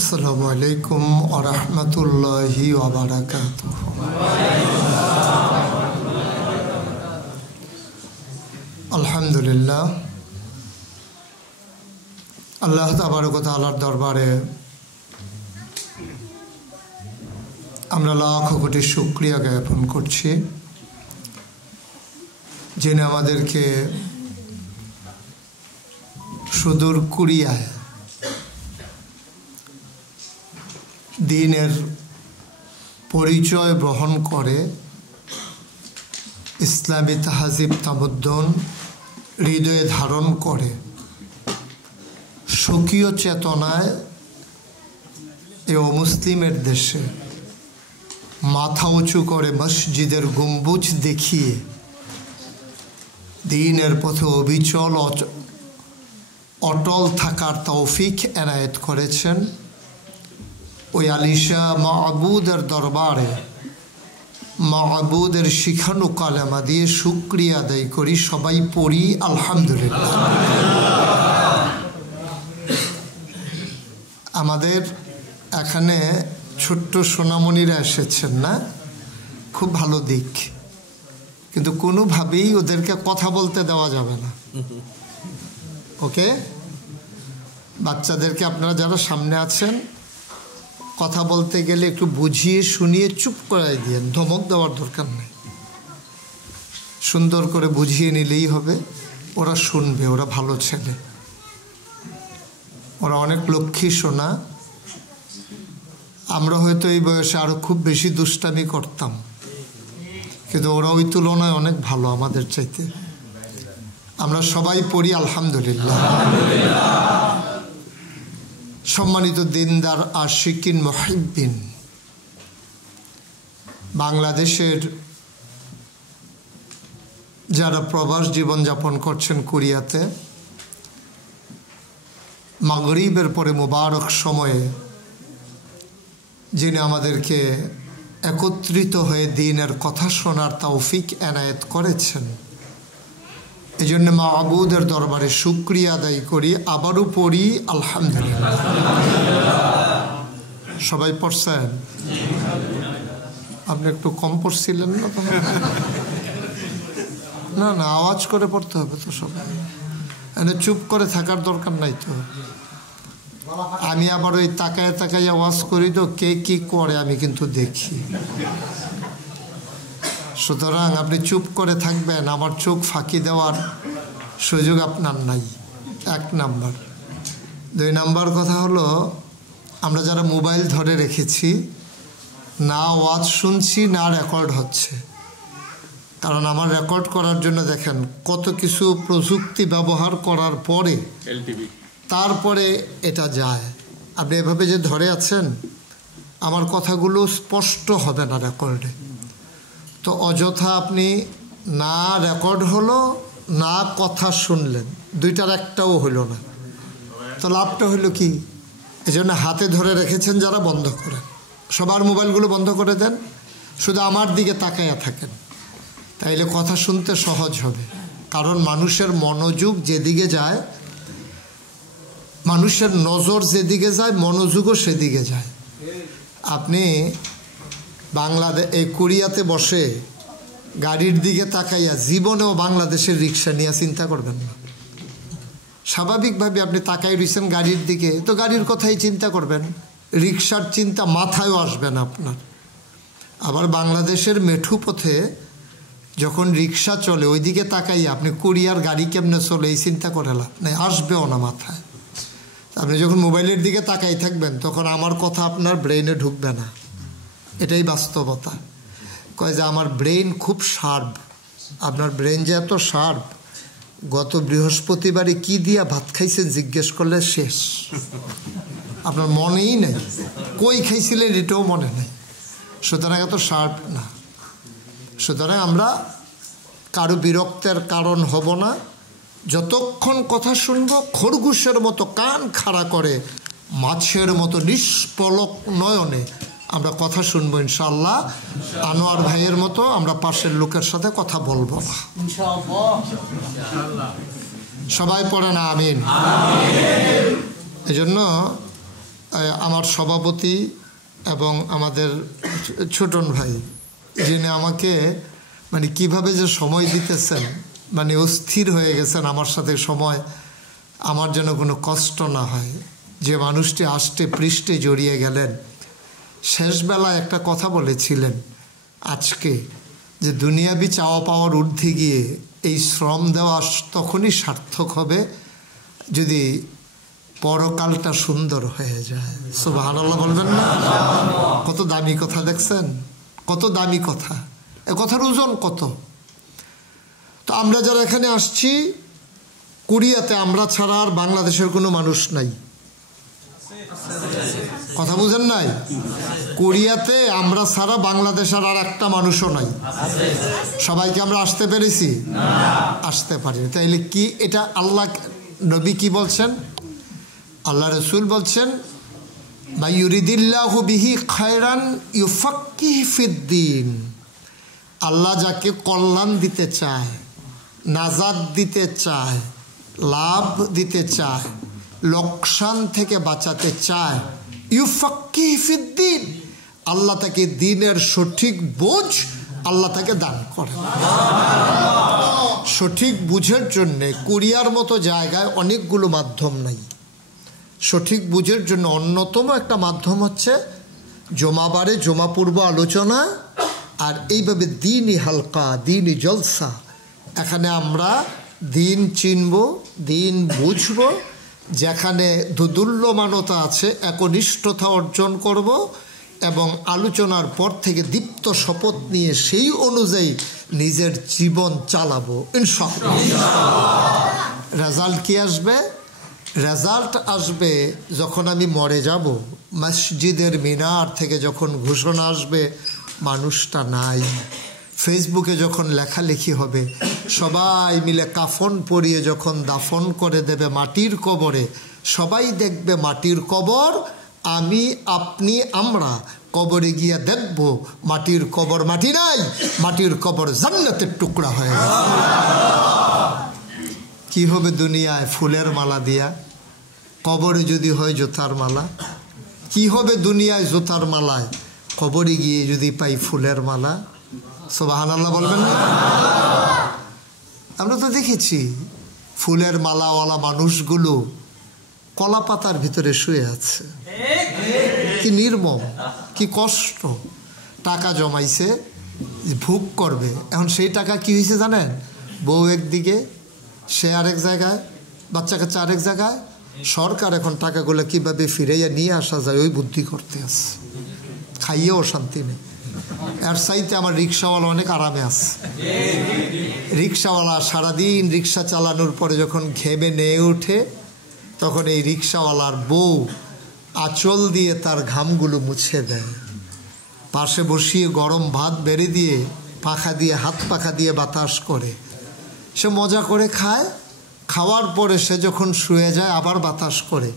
আসসালামু আলাইকুম ওয়া রাহমাতুল্লাহি ওয়া বারাকাতুহু। আলহামদুলিল্লাহ, আল্লাহ তাবারক ওয়া তাআলার দরবারে আমরা লাখ কোটি শুকরিয়া জ্ঞাপন করছি, যিনি আমাদেরকে সুদূর কোরিয়ায় দ্বীনের পরিচয় বহন করে ইসলামী তাহজিব তামদ্দুন হৃদয়ে ধারণ করে স্বকীয় চেতনায় এ অমুসলিমের দেশে মাথা উঁচু করে মসজিদের গম্বুজ দেখিয়ে দ্বীনের পথে অবিচল অটল থাকার তৌফিক এনায়েত করেছেন। ওই আলিশা মাহবুদের দরবারে মাহবুদের শিখানো কালেমা দিয়ে শুকরিয়া আদায় করি, সবাই পড়ি আলহামদুলিল্লাহ। আমাদের এখানে ছোট্ট সোনামণিরা এসেছেন না, খুব ভালো দিক, কিন্তু কোনোভাবেই ওদেরকে কথা বলতে দেওয়া যাবে না। ওকে, বাচ্চাদেরকে আপনারা যারা সামনে আছেন কথা বলতে গেলে একটু বুঝিয়ে শুনিয়ে চুপ করাই দিয়েন, ধমক দেওয়ার দরকার নেই, সুন্দর করে বুঝিয়ে নিলেই হবে, ওরা শুনবে, ওরা ভালো ছেলে, ওরা অনেক লক্ষ্মী সোনা। আমরা হয়তো এই বয়সে আরও খুব বেশি দুষ্টামি করতাম, কিন্তু ওরা ওই তুলনায় অনেক ভালো আমাদের চাইতে। আমরা সবাই পড়ি আলহামদুলিল্লাহ। সম্মানিত দিনদার আশিকিন মুহিব্বিন, বাংলাদেশের যারা প্রবাস জীবনযাপন করছেন কোরিয়াতে, মাগরিবের পরে মুবারক সময়ে যিনি আমাদেরকে একত্রিত হয়ে দ্বীনের কথা শোনার তৌফিক এনায়েত করেছেন, এই জন্য মাহবুদের দরবারে শুকরিয়া আদায় করি, আবারও পড়ি আলহামদুলিল্লাহ। সবাই পড়ছেন? আপনি একটু কম পড়ছিলেন না? না, আওয়াজ করে পড়তে হবে তো সবাই, এনে চুপ করে থাকার দরকার নাই তো। আমি আবার ওই তাকায় তাকায় আওয়াজ করি তো, কে কি করে আমি কিন্তু দেখি। সুতরাং আপনি চুপ করে থাকবেন, আমার চোখ ফাঁকি দেওয়ার সুযোগ আপনার নাই, এক নাম্বার। দুই নাম্বার কথা হলো, আমরা যারা মোবাইল ধরে রেখেছি, না আওয়াজ শুনছি না রেকর্ড হচ্ছে, কারণ আমার রেকর্ড করার জন্য দেখেন কত কিছু প্রযুক্তি ব্যবহার করার পরে তারপরে এটা যায়। আপনি এভাবে যে ধরে আছেন, আমার কথাগুলো স্পষ্ট হবে না রেকর্ডে, তো অযথা আপনি না রেকর্ড হলো না কথা শুনলেন, দুইটার একটাও হইল না, তো লাভটা হইল কি? এই জন্য হাতে ধরে রেখেছেন যারা, বন্ধ করেন, সবার মোবাইলগুলো বন্ধ করে দেন, শুধু আমার দিকে তাকাইয়া থাকেন, তাইলে কথা শুনতে সহজ হবে। কারণ মানুষের মনোযোগ যেদিকে যায়, মানুষের নজর যেদিকে যায়, মনোযোগও সেদিকে যায়। আপনি এই কোরিয়াতে বসে গাড়ির দিকে তাকাইয়া জীবনেও বাংলাদেশের রিক্সা নিয়ে চিন্তা করবেন না। স্বাভাবিকভাবে আপনি তাকাই রয়েছেন গাড়ির দিকে, তো গাড়ির কথাই চিন্তা করবেন, রিক্সার চিন্তা মাথায়ও আসবে না আপনার। আবার বাংলাদেশের মেঠু পথে যখন রিক্সা চলে, ওই দিকে তাকাইয়া আপনি কোরিয়ার গাড়ি কেমনে চলে এই চিন্তা করে লাভ নেই, আসবেও না মাথায়। আপনি যখন মোবাইলের দিকে তাকাই থাকবেন, তখন আমার কথা আপনার ব্রেইনে ঢুকবে না, এটাই বাস্তবতা। কয় যে আমার ব্রেইন খুব শার্প। আপনার ব্রেইন যে এত শার্প, গত বৃহস্পতিবারে কি দিয়া ভাত খাইছেন জিজ্ঞেস করলে শেষ, আপনার মনেই নেই, কই খাইছিলেন এটাও মনে নেই, সুতরাং এত শার্প না। সুতরাং আমরা কারো বিরক্তের কারণ হব না, যতক্ষণ কথা শুনবো খরগোশের মতো কান খাড়া করে মাছের মতো নিষ্পলক নয়নে আমরা কথা শুনবো ইনশাআল্লাহ। আনোয়ার ভাইয়ের মতো আমরা পাশের লোকের সাথে কথা বলবো না। সবাই পড়ে না আমিন। এই জন্য আমার সভাপতি এবং আমাদের ছোটন ভাই, যিনি আমাকে মানে কিভাবে যে সময় দিতেছেন, মানে অস্থির হয়ে গেছেন আমার সাথে সময় আমার যেন কোনো কষ্ট না হয়। যে মানুষটি আষ্টে পৃষ্ঠে জড়িয়ে গেলেন, শেষবেলায় একটা কথা বলেছিলেন আজকে, যে দুনিয়াবি চাওয়া পাওয়ার ঊর্ধ্বে গিয়ে এই শ্রম দেওয়া তখনই সার্থক হবে যদি পরকালটা সুন্দর হয়ে যায়। সুবহানাল্লাহ বলবেন না? কত দামি কথা দেখছেন, কত দামি কথা, এ কথার ওজন কত। তো আমরা যারা এখানে আসছি, কোরিয়াতে আমরা ছাড়া আর বাংলাদেশের কোনো মানুষ নাই। কথা বুঝেন নাই? কোরিয়াতে আমরা ছাড়া বাংলাদেশের আর একটা মানুষও নাই। সবাইকে আমরা আসতে পেরেছি? আসতে পারি। তাইলে কি এটা আল্লাহ নবী কি বলছেন? আল্লাহ রসুল বলছেন, মাইয়ুরিদিল্লাহু বিহি খায়রান ইউফাক্কিহু ফিদ্দীন। আল্লাহ যাকে কল্যাণ দিতে চায়, নাজাত দিতে চায়, লাভ দিতে চায়, লোকসান থেকে বাঁচাতে চায়, ইউফাক্কিহু ফিদ্দীন, আল্লাহ তাকে দ্বীনের সঠিক বোঝ আল্লাহ তাকে দান করে। সঠিক বুঝের জন্যে কোরিয়ার মতো জায়গায় অনেকগুলো মাধ্যম নাই। সঠিক বুঝের জন্য অন্যতম একটা মাধ্যম হচ্ছে জমাবারে জমাপূর্ব আলোচনা, আর এইভাবে দিনই হালকা, দিনই জলসা। এখানে আমরা দিন চিনব, দিন বুঝব, যেখানে দুদুল্যমানতা আছে একনিষ্ঠতা অর্জন করব, এবং আলোচনার পর থেকে দীপ্ত শপথ নিয়ে সেই অনুযায়ী নিজের জীবন চালাবো ইনশাআল্লাহ। রেজাল্ট কি আসবে? রেজাল্ট আসবে যখন আমি মরে যাব, মসজিদের মিনার থেকে যখন ঘোষণা আসবে মানুষটা নাই, ফেসবুকে যখন লেখালেখি হবে, সবাই মিলে কাফন পরিয়ে যখন দাফন করে দেবে মাটির কবরে, সবাই দেখবে মাটির কবর, আমি আপনি আমরা কবরে গিয়ে দেখব মাটির কবর মাটি নাই, মাটির কবর জান্নাতের টুকরা হয়ে গেছে। কি হবে দুনিয়ায় ফুলের মালা দিয়া, কবরে যদি হয় জুতার মালা? কি হবে দুনিয়ায় জুতার মালায়, কবরে গিয়ে যদি পাই ফুলের মালা? সুবহানাল্লাহ বলবেন না? আমরা তো দেখেছি ফুলের মালাওয়ালা মানুষগুলো কলা পাতার ভিতরে শুয়ে আছে। কি নির্মম, কি কষ্ট। টাকা জমাইছে, ভোগ করবে, এখন সেই টাকা কি হয়েছে জানেন? বউ একদিকে, সে আরেক জায়গায়, বাচ্চা কাচ্চা আরেক জায়গায়। সরকার এখন টাকাগুলো কীভাবে ফিরাইয়া নিয়ে আসা যায় ওই বুদ্ধি করতে আছে, খাইয়েও শান্তি নেই। এর চাইতে আমার রিক্সাওয়ালা অনেক আরামে আছে। রিক্সাওয়ালা সারাদিন রিক্সা চালানোর পরে যখন ঘেমে নিয়ে ওঠে, তখন এই রিক্সাওয়ালার বউ আঁচল দিয়ে তার ঘামগুলো মুছে দেয়, পাশে বসিয়ে গরম ভাত বেড়ে দিয়ে পাখা দিয়ে, হাত পাখা দিয়ে বাতাস করে, সে মজা করে খায়। খাওয়ার পরে সে যখন শুয়ে যায় আবার বাতাস করে।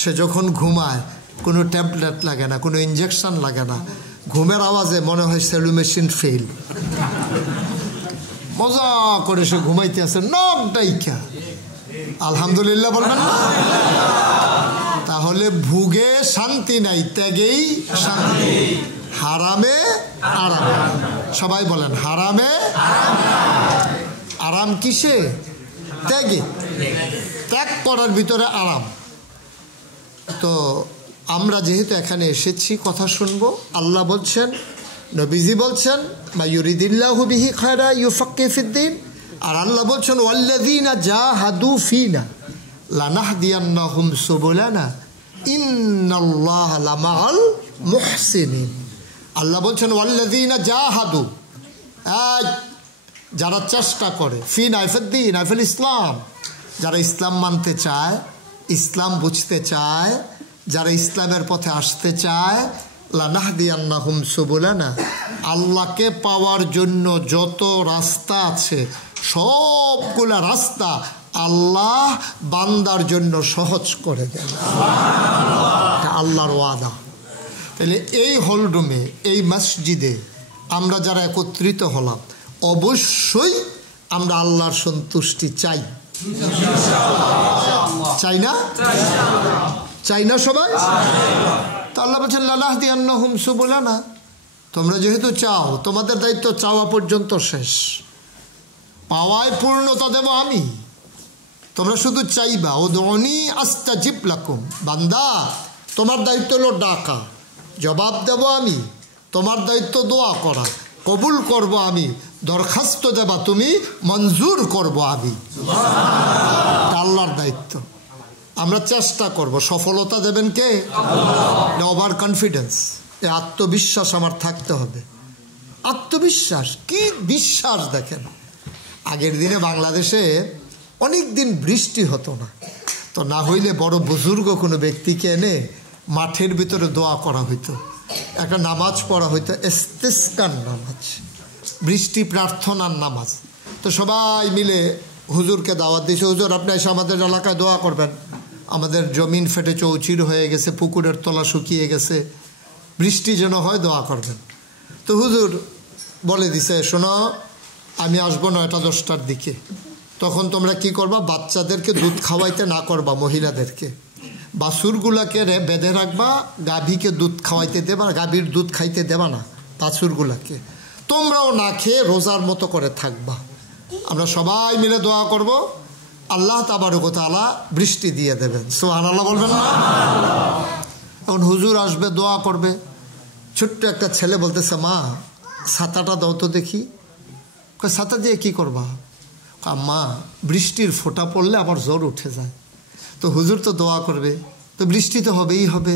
সে যখন ঘুমায় কোনো ট্যাবলেট লাগে না, কোনো ইঞ্জেকশন লাগে না, ঘুমের আওয়াজে মনে হয় সেলু মেশিন ফেল। মজা করে সে ঘুমাইতে আছে নখ ডাইকা। আলহামদুলিল্লাহ বলবেন না? তাহলে ভুগে শান্তি নাই, ত্যাগেই শান্তি। হারামে আরাম। সবাই বলেন হারামে আরাম। কিসে? ত্যাগে। ত্যাগ করার ভিতরে আরাম। তো আমরা যেহেতু এখানে এসেছি কথা শুনবো, আল্লাহ বলছেন, নবীজি বলছেন, মাইয়ুরিদিল্লাহু বিহি খায়রা ইউফাক্কিহু ফিদ্দীন। আর আল্লাহ বলছেন, ওয়াল্লাযীনা জাহাদু ফীনা লানাহদিয়ান্নাহুম সুবুলানা ইন্নাল্লাহা লামাআল মুহসিনিন। আল্লাহ বলছেন, ওয়াল্লাযীনা জাহাদু, যারা চেষ্টা করে, ফীনা ফিদ্দীন, ফিল ইসলাম, যারা ইসলাম মানতে চায়, ইসলাম বুঝতে চায়, যারা ইসলামের পথে আসতে চায়, লানাহদিয়ান্নাহুম সুবুলানা, আল্লাহকে পাওয়ার জন্য যত রাস্তা আছে সবগুলা রাস্তা আল্লাহ বান্দার জন্য সহজ করে দেন। আল্লাহর ওয়াদা। তাহলে এই হলরুমে, এই মসজিদে আমরা যারা একত্রিত হলাম, অবশ্যই আমরা আল্লাহর সন্তুষ্টি চাই, চাই না? চাই না সবাই? তা আল্লাহ বলছেন লানাহদিয়ান্নাহুম সুবুলানা, তোমরা যেহেতু চাও, তোমাদের দায়িত্ব চাওয়া পর্যন্ত শেষ, পাওয়ায় পূর্ণতা দেব আমি, তোমরা শুধু চাইবা। উদউনি আস্তাজিব লাকুম, বান্দা তোমার দায়িত্ব হলো ডাকা, জবাব দেব আমি, তোমার দায়িত্ব দোয়া করা, কবুল করব আমি, দরখাস্ত দেবা তুমি, মঞ্জুর করব আমি। আল্লাহর দায়িত্ব। আমরা চেষ্টা করব, সফলতা দেবেন কে? ওভার কনফিডেন্স, এই আত্মবিশ্বাস আমার থাকতে হবে। আত্মবিশ্বাস, কি বিশ্বাস! দেখেন, আগের দিনে বাংলাদেশে অনেক দিন বৃষ্টি হতো না, তো না হইলে বড় বুজুর্গ কোনো ব্যক্তিকে এনে মাঠের ভিতরে দোয়া করা হইতো, একটা নামাজ পড়া হইতো, ইস্তিসকার নামাজ, বৃষ্টি প্রার্থনার নামাজ। তো সবাই মিলে হুজুরকে দাওয়াত দিয়েছে, হুজুর আপনি এসে আমাদের এলাকায় দোয়া করবেন, আমাদের জমিন ফেটে চৌচির হয়ে গেছে, পুকুরের তলা শুকিয়ে গেছে, বৃষ্টি যেন হয়, দোয়া করবেন। তো হুজুর বলে দিছে, শোনো আমি আসবো 9টা 10টার দিকে, তখন তোমরা কি করবা, বাচ্চাদেরকে দুধ খাওয়াইতে না করবা, মহিলাদেরকে বাছুরগুলাকে বেঁধে রাখবা, গাভীকে দুধ খাওয়াইতে দেবা, গাভীর দুধ খাইতে দেবা না বাছুরগুলাকে, তোমরাও না খেয়ে রোজার মতো করে থাকবা। আমরা সবাই মিলে দোয়া করব, আল্লাহ তাবারক ওয়া তাআলা বৃষ্টি দিয়ে দেবেন। সুবহানাল্লাহ বলবেন না? এখন হুজুর আসবে, দোয়া করবে, ছোট্ট একটা ছেলে বলতেছে, মা ছাতাটা দাও তো দেখি। ছাতা দিয়ে কি করবা? মা বৃষ্টির ফোঁটা পড়লে আমার জ্বর উঠে যায়। তো হুজুর তো দোয়া করবে, তো বৃষ্টি তো হবেই হবে,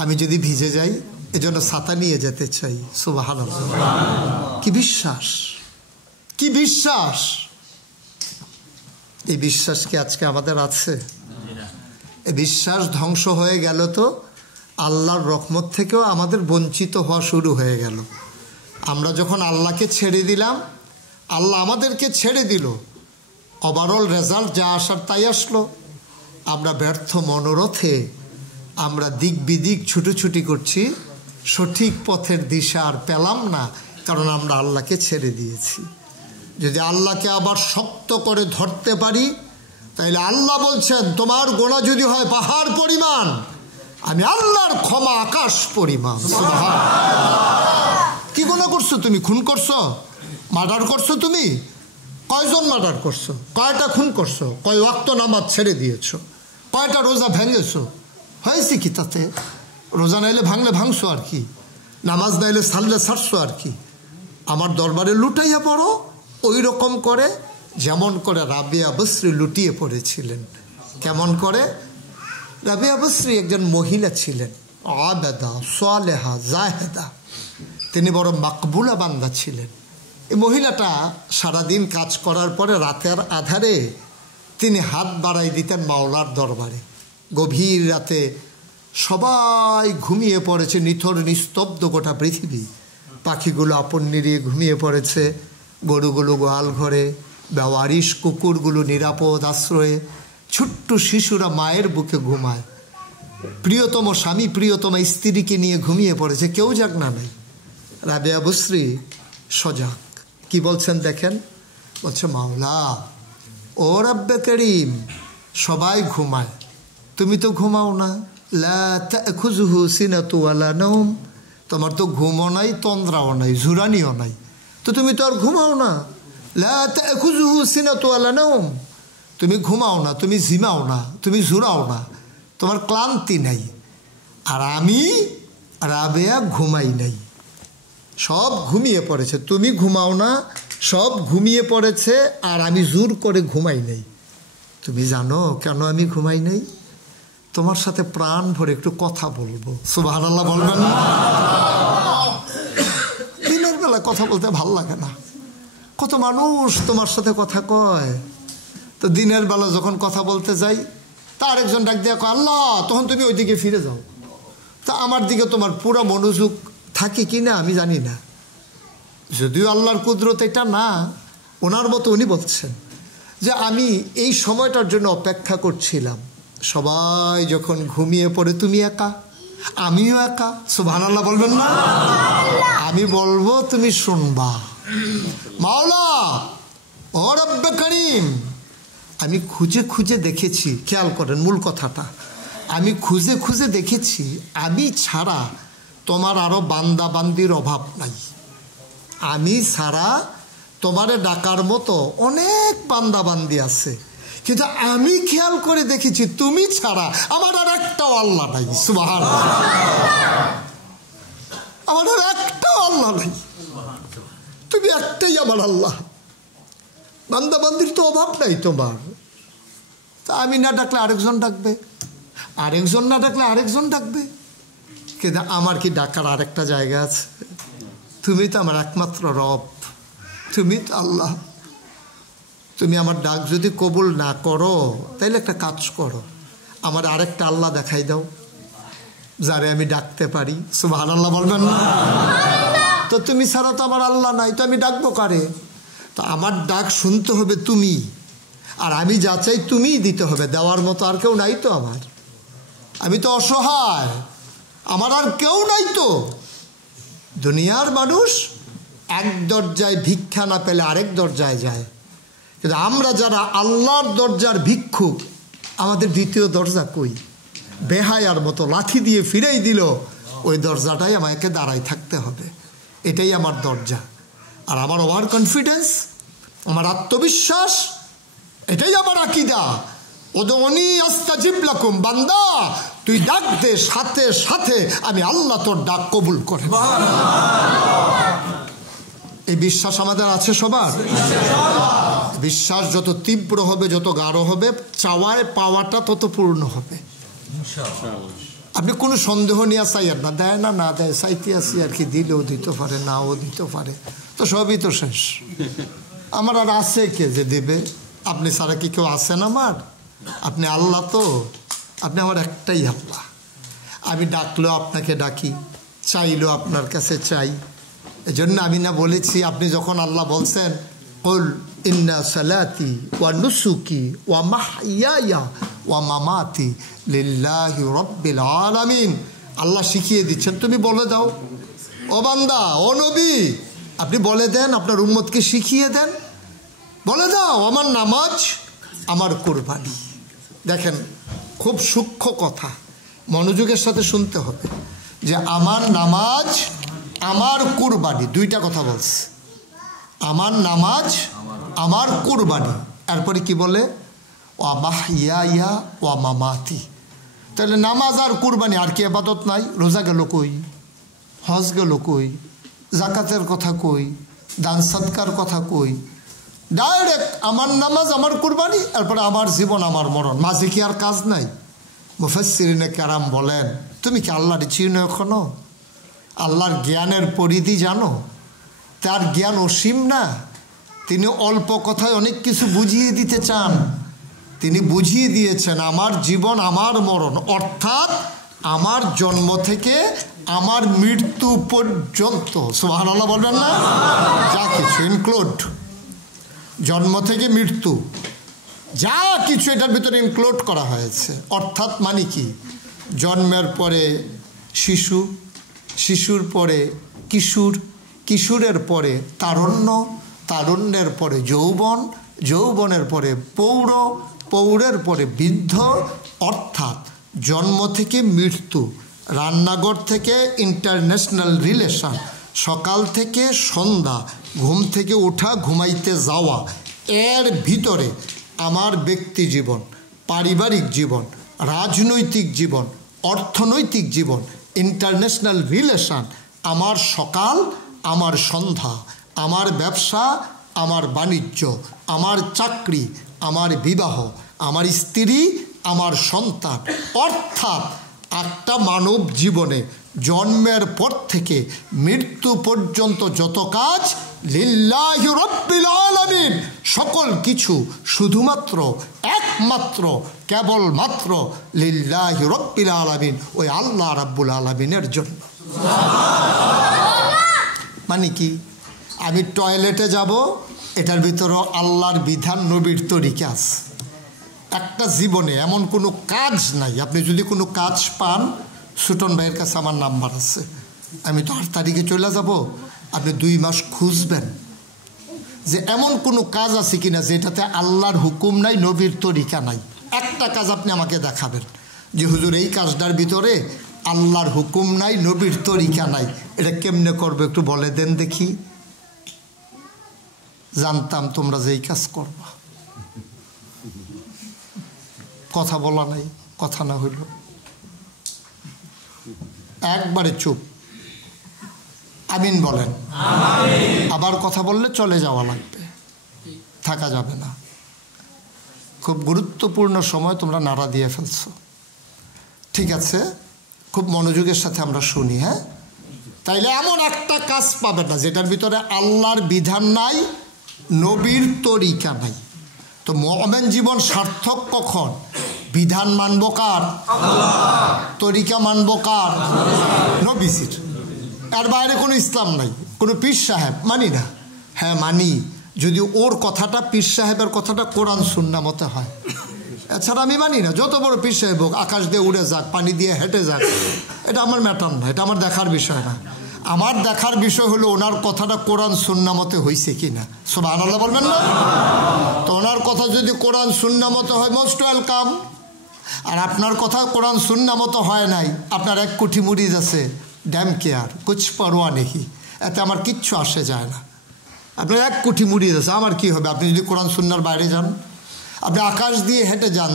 আমি যদি ভিজে যাই এজন্য ছাতা নিয়ে যেতে চাই। সুবহানাল্লাহ, কি বিশ্বাস, কি বিশ্বাস! এই বিশ্বাস কি আজকে আমাদের আছে? এই বিশ্বাস ধ্বংস হয়ে গেল তো আল্লাহর রহমত থেকেও আমাদের বঞ্চিত হওয়া শুরু হয়ে গেল। আমরা যখন আল্লাহকে ছেড়ে দিলাম, আল্লাহ আমাদেরকে ছেড়ে দিল, ওভারঅল রেজাল্ট যা আসার তাই আসলো। আমরা ব্যর্থ মনোরথে আমরা দিক বিদিক ছুটোছুটি করছি, সঠিক পথের দিশা আর পেলাম না, কারণ আমরা আল্লাহকে ছেড়ে দিয়েছি। যদি আল্লাহকে আবার শক্ত করে ধরতে পারি, তাইলে আল্লাহ বলছেন তোমার গোনা যদি হয় পাহাড় পরিমাণ, আমি আল্লাহর ক্ষমা আকাশ পরিমাণ। কি গোনা করছো তুমি? খুন করছো, মার্ডার করছো, তুমি কয়জন মার্ডার করছো, কয়টা খুন করছো, কয় ওয়াক্ত নামাজ ছেড়ে দিয়েছো, কয়টা রোজা ভেঙেছো, হয়েছে কি তাতে? রোজা নাইলে ভাঙলে ভাঙছো আর কি, নামাজ নাইলে ছাড়লে ছাড়ছো আর কি। আমার দরবারে লুটাইয়া পড়ো ওই রকম করে যেমন করে রাবিয়া বসরি লুটিয়ে পড়েছিলেন। কেমন করে? রাবিয়া বসরি একজন মহিলা ছিলেন, আবেদা সালেহা জাহেদা, তিনি বড় মাকবুলা বান্দা ছিলেন। এই মহিলাটা সারাদিন কাজ করার পরে রাতের আধারে তিনি হাত বাড়াই দিতেন মাওলার দরবারে। গভীর রাতে সবাই ঘুমিয়ে পড়েছে, নিথর নিস্তব্ধ গোটা পৃথিবী, পাখিগুলো আপন নিরিয়ে ঘুমিয়ে পড়েছে, গরুগুলো গোয়াল ঘরে, বেওয়ারিশ কুকুরগুলো নিরাপদ আশ্রয়ে, ছোট্ট শিশুরা মায়ের বুকে ঘুমায়, প্রিয়তম স্বামী প্রিয়তমা স্ত্রীকে নিয়ে ঘুমিয়ে পড়েছে, কেউ জাগনা নাই। রাবিয়া বসরি সজাগ। কি বলছেন দেখেন, বলছে মাওলা ও রব্বে করিম, সবাই ঘুমায়, তুমি তো ঘুমাও না, লা তাখুযুহু সিনাতু ওয়ালা নাওম, তোমার তো ঘুমও নাই, তন্দ্রাও নাই, ঝুরানিও নাই, তো তুমি তো আর ঘুমাও না। লা তাখুযুহু সিনাতু ওয়ালা নাওম, তুমি ঘুমাও না, তুমি ঝিমাও না, তুমি ঝুরাও না, তোমার ক্লান্তি নাই। আর আমি রাবেয়া ঘুমাই নাই, সব ঘুমিয়ে পড়েছে, তুমি ঘুমাও না, সব ঘুমিয়ে পড়েছে, আর আমি জোর করে ঘুমাই নাই। তুমি জানো কেন আমি ঘুমাই নাই? তোমার সাথে প্রাণ ভরে একটু কথা বলবো। সুবহানাল্লাহ বলবেন না? দিনের বেলা কথা বলতে ভাল লাগে না, কত মানুষ তোমার সাথে কথা কয়, তো দিনের বেলা যখন কথা বলতে যাই তার একজন ডাক দিয়ে কয় আল্লাহ, তখন তুমি ওইদিকে ফিরে যাও। তা আমার দিকে তোমার পুরো মনোযোগ থাকে কি না আমি জানি না, যদিও আল্লাহর কুদরত এটা না, ওনার মতো উনি বলছেন যে আমি এই সময়টার জন্য অপেক্ষা করছিলাম, সবাই যখন ঘুমিয়ে পড়ে তুমি একা, আমিও একা। সুবহানাল্লাহ বলবেন না? আমি বলবো, তুমি শুনবা। মাওলা ও রব্বে করিম, আমি খুঁজে খুঁজে দেখেছি, খেয়াল করেন মূল কথাটা, আমি খুঁজে খুঁজে দেখেছি আমি ছাড়া তোমার আরো বান্দা বান্দির অভাব নাই। আমি ছাড়া তোমারে ডাকার মতো অনেক বান্দা বান্দি আছে, কিন্তু আমি খেয়াল করে দেখেছি তুমি ছাড়া আমার আর একটাও আল্লাহ নাই। সুবহানাল্লাহ, আমার আর একটাও আল্লাহ নাই, তুমি একটাই আমার আল্লাহ। বান্দা বান্দির তো অভাব নাই তোমার। তা আমি না ডাকলে আরেকজন ডাকবে, আরেকজন না ডাকলে আরেকজন ডাকবে, কিন্তু আমার কি ডাকার আরেকটা জায়গা আছে? তুমি তো আমার একমাত্র রব, তুমি তো আল্লাহ। তুমি আমার ডাক যদি কবুল না করো তাইলে একটা কাজ করো, আমার আরেকটা আল্লাহ দেখাই দাও যারে আমি ডাকতে পারি। সুবহানাল্লাহ বলবেন না? তো তুমি ছাড়া তো আমার আল্লাহ নাই, তো আমি ডাকবো কারে? তো আমার ডাক শুনতে হবে তুমি, আর আমি যা চাই তুমিই দিতে হবে, দেওয়ার মতো আর কেউ নাই তো আমার। আমি তো অসহায়, আমার আর কেউ নাই তো। দুনিয়ার মানুষ এক দরজায় ভিক্ষা না পেলে আরেক দরজায় যায়, কিন্তু আমরা যারা আল্লাহর দরজার ভিক্ষুক, আমাদের দ্বিতীয় দরজা কই? বেহায়ার মতো লাঠি দিয়ে ফিরেই দিল, ওই দরজাটাই আমাকে দাঁড়াই থাকতে হবে। এটাই আমার দরজা। আর আমার ওভার কনফিডেন্স, আমার আত্মবিশ্বাস, এটাই আমার আকীদা। উদউনি আস্তাজিব লাকুম, বান্দা তুই ডাক দে, সাথে সাথে আমি আল্লাহ তোর ডাক কবুল করে। এই বিশ্বাস আমাদের আছে সবার। বিশ্বাস যত তীব্র হবে, যত গাঢ় হবে, চাওয়ায় পাওয়াটা তত পূর্ণ হবে। আপনি কোনো সন্দেহ নিয়ে চাইয়েন না, দেয় না না দেয়, চাইতে আসি আর কি, দিলেও দিতে পারে, নাও দিতে পারে, তো সবই তো শেষ। আমার আর আছে কে যে দেবে? আপনি ছাড়া কি কেউ আছেন আমার? আপনি আল্লাহ তো, আপনি আমার একটাই আল্লাহ। আমি ডাকলেও আপনাকে ডাকি, চাইলেও আপনার কাছে চাই। এজন্য আমি না বলেছি, আপনি যখন আল্লাহ বলছেন কুল ইন্না সালাতি ওয়া নুসুকি ওয়া মাহইয়ায়া ওয়া মামাতি লিল্লাহি রাব্বিল আলামিন, আল্লাহ শিখিয়ে দিচ্ছেন তুমি বলে দাও। ও বান্দা, ও নবী, আপনি বলে দেন, আপনার উম্মতকে শিখিয়ে দেন, বলে দাও আমার নামাজ, আমার কুরবানি। দেখেন খুব সূক্ষ্ম কথা, মনোযোগের সাথে শুনতে হবে, যে আমার নামাজ, আমার কুরবানি, দুইটা কথা বলছে। আমার নামাজ, আমার কুরবানি, এরপরে কি বলে? ওয়া মাহইয়ায়া ওয়া মামাতি। তাহলে নামাজ আর কুরবানি, আর কি ইবাদত নাই? রোজা গেল কই? হজ গেল কই? জাকাতের কথা কই? দান সাদকার কথা কই? ডাইরেক্ট আমার নামাজ, আমার কুরবানি, এরপরে আমার জীবন, আমার মরণ, মাঝে কি আর কাজ নাই? মুফাসসিরিনে কেরাম বলেন, তুমি কি আল্লাহর চিনো এখনো? আল্লাহর জ্ঞানের পরিধি জানো? তার জ্ঞান অসীম না? তিনি অল্প কথায় অনেক কিছু বুঝিয়ে দিতে চান। তিনি বুঝিয়ে দিয়েছেন আমার জীবন, আমার মরণ, অর্থাৎ আমার জন্ম থেকে আমার মৃত্যু পর্যন্ত। সুবহানাল্লাহ বলবেন না? যা কিছু ইনক্লুড, জন্ম থেকে মৃত্যু যা কিছু এটার ভিতরে ইনক্লুড করা হয়েছে। অর্থাৎ মানে কি? জন্মের পরে শিশু, শিশুর পরে কিশোর, কিশোরের পরে তারুণ্য, তারুণ্যের পরে যৌবন, যৌবনের পরে পৌর, পৌরের পরে বৃদ্ধ। অর্থাৎ জন্ম থেকে মৃত্যু, রান্নাঘর থেকে ইন্টারন্যাশনাল রিলেশন, সকাল থেকে সন্ধ্যা, ঘুম থেকে ওঠা, ঘুমাইতে যাওয়া, এর ভিতরে আমার ব্যক্তি জীবন, পারিবারিক জীবন, রাজনৈতিক জীবন, অর্থনৈতিক জীবন, ইন্টারন্যাশনাল রিলেশন, আমার সকাল, আমার সন্ধ্যা, আমার ব্যবসা, আমার বাণিজ্য, আমার চাকরি, আমার বিবাহ, আমার স্ত্রী, আমার সন্তান। অর্থাৎ একটা মানব জীবনে জন্মের পর থেকে মৃত্যু পর্যন্ত যত কাজ, লিল্লাহি রাব্বিল আলামিন, সকল কিছু শুধুমাত্র, একমাত্র, কেবলমাত্র লিল্লাহি রাব্বিল আলামিন, ওই আল্লাহ রাব্বুল আলামিনের জন্য। মানে কি? আমি টয়লেটে যাব, এটার ভিতরে আল্লাহর বিধান, নবীর তরিকা আছে। একটা জীবনে এমন কোনো কাজ নাই, আপনি যদি কোনো কাজ পান, সুটন ভাইয়ের কাছে আমার নাম্বার আছে, আমি তো 8 তারিখে চলে যাব, আপনি 2 মাস খুঁজবেন যে এমন কোনো কাজ আছে কিনা যেটাতে আল্লাহর হুকুম নাই, নবীর তরিকা নাই। একটা কাজ আপনি আমাকে দেখাবেন যে হুজুর এই কাজটার ভিতরে আল্লাহর হুকুম নাই, নবীর তরিকা নাই, এটা কেমনে করবে একটু বলে দেন দেখি। জানতাম তোমরা যে এই কাজ করবা। কথা বলা নাই, কথা না হইল, একবারে চুপ। আমিন বলেন। আবার কথা বললে চলে যাওয়া লাগবে, থাকা যাবে না। খুব গুরুত্বপূর্ণ সময় তোমরা নাড়া দিয়ে ফেলছো। ঠিক আছে, খুব মনোযোগের সাথে আমরা শুনি। হ্যাঁ, তাইলে এমন একটা কাজ পাবে না যেটার ভিতরে আল্লাহর বিধান নাই, নবীর তরিকা নাই। তো মুমিন জীবন সার্থক কখন? বিধান মানব কার? তরিকা মানব কার? নবীজির। এর বাইরে কোনো ইসলাম নাই। কোনো পীর সাহেব মানি না? হ্যাঁ মানি, যদি ওর কথাটা, পীর সাহেবের কথাটা কোরআন সুন্নাহ মতে হয়। এছাড়া আমি মানি না। যত বড় পীর সাহেব হোক, আকাশ দিয়ে উড়ে যাক, পানি দিয়ে হেঁটে যাক, এটা আমার ম্যাটার না, এটা আমার দেখার বিষয় না। আমার দেখার বিষয় হলো ওনার কথাটা কোরআন সুন্নাহ মতে হয়েছে কিনা। সুবহানাল্লাহ বলবেন না? তো ওনার কথা যদি কোরআন সুন্নাহ মতে হয়, মোস্ট ওয়েলকাম। আর আপনার কথা কোরআন সুন্নাহ মতো হয় নাই, আপনার এক কোটি মুরিদ আছে, ড্যাম কেয়ার, কুছ পরোয়া নেই, এতে আমার কিচ্ছু আসে যায় না। আপনার এক কোটি মুরিদ আছে, আমার কি হবে? আপনি যদি কোরআন সুন্নাহর বাইরে যান, আপনি আকাশ দিয়ে হেঁটে যান,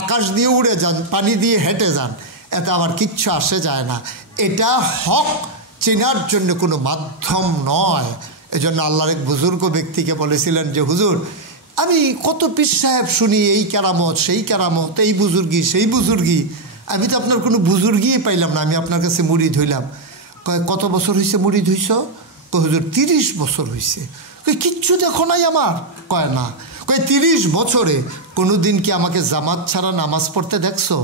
আকাশ দিয়ে উড়ে যান, পানি দিয়ে হেঁটে যান, এতে আমার কিচ্ছু আসে যায় না। এটা হক চেনার জন্য কোনো মাধ্যম নয়। এজন্য আল্লাহর এক বুজুর্গ ব্যক্তিকে বলেছিলেন যে হুজুর, আমি কত পীর সাহেব শুনি, এই কেরামত সেই কেরামত, এই বুজুর্গি সেই বুজুর্গি, আমি তো আপনার কোনো বুজুর্গিই পাইলাম না, আমি আপনার কাছে মুরিদ হইলাম। কয় কত বছর হয়েছে মুরিদ হইছ? কয় হুজুর 30 বছর হয়েছে। কয় কিচ্ছু দেখো নাই আমার? কয় না। কয় 30 বছরে কোনো দিন কি আমাকে জামাত ছাড়া নামাজ পড়তে দেখছো?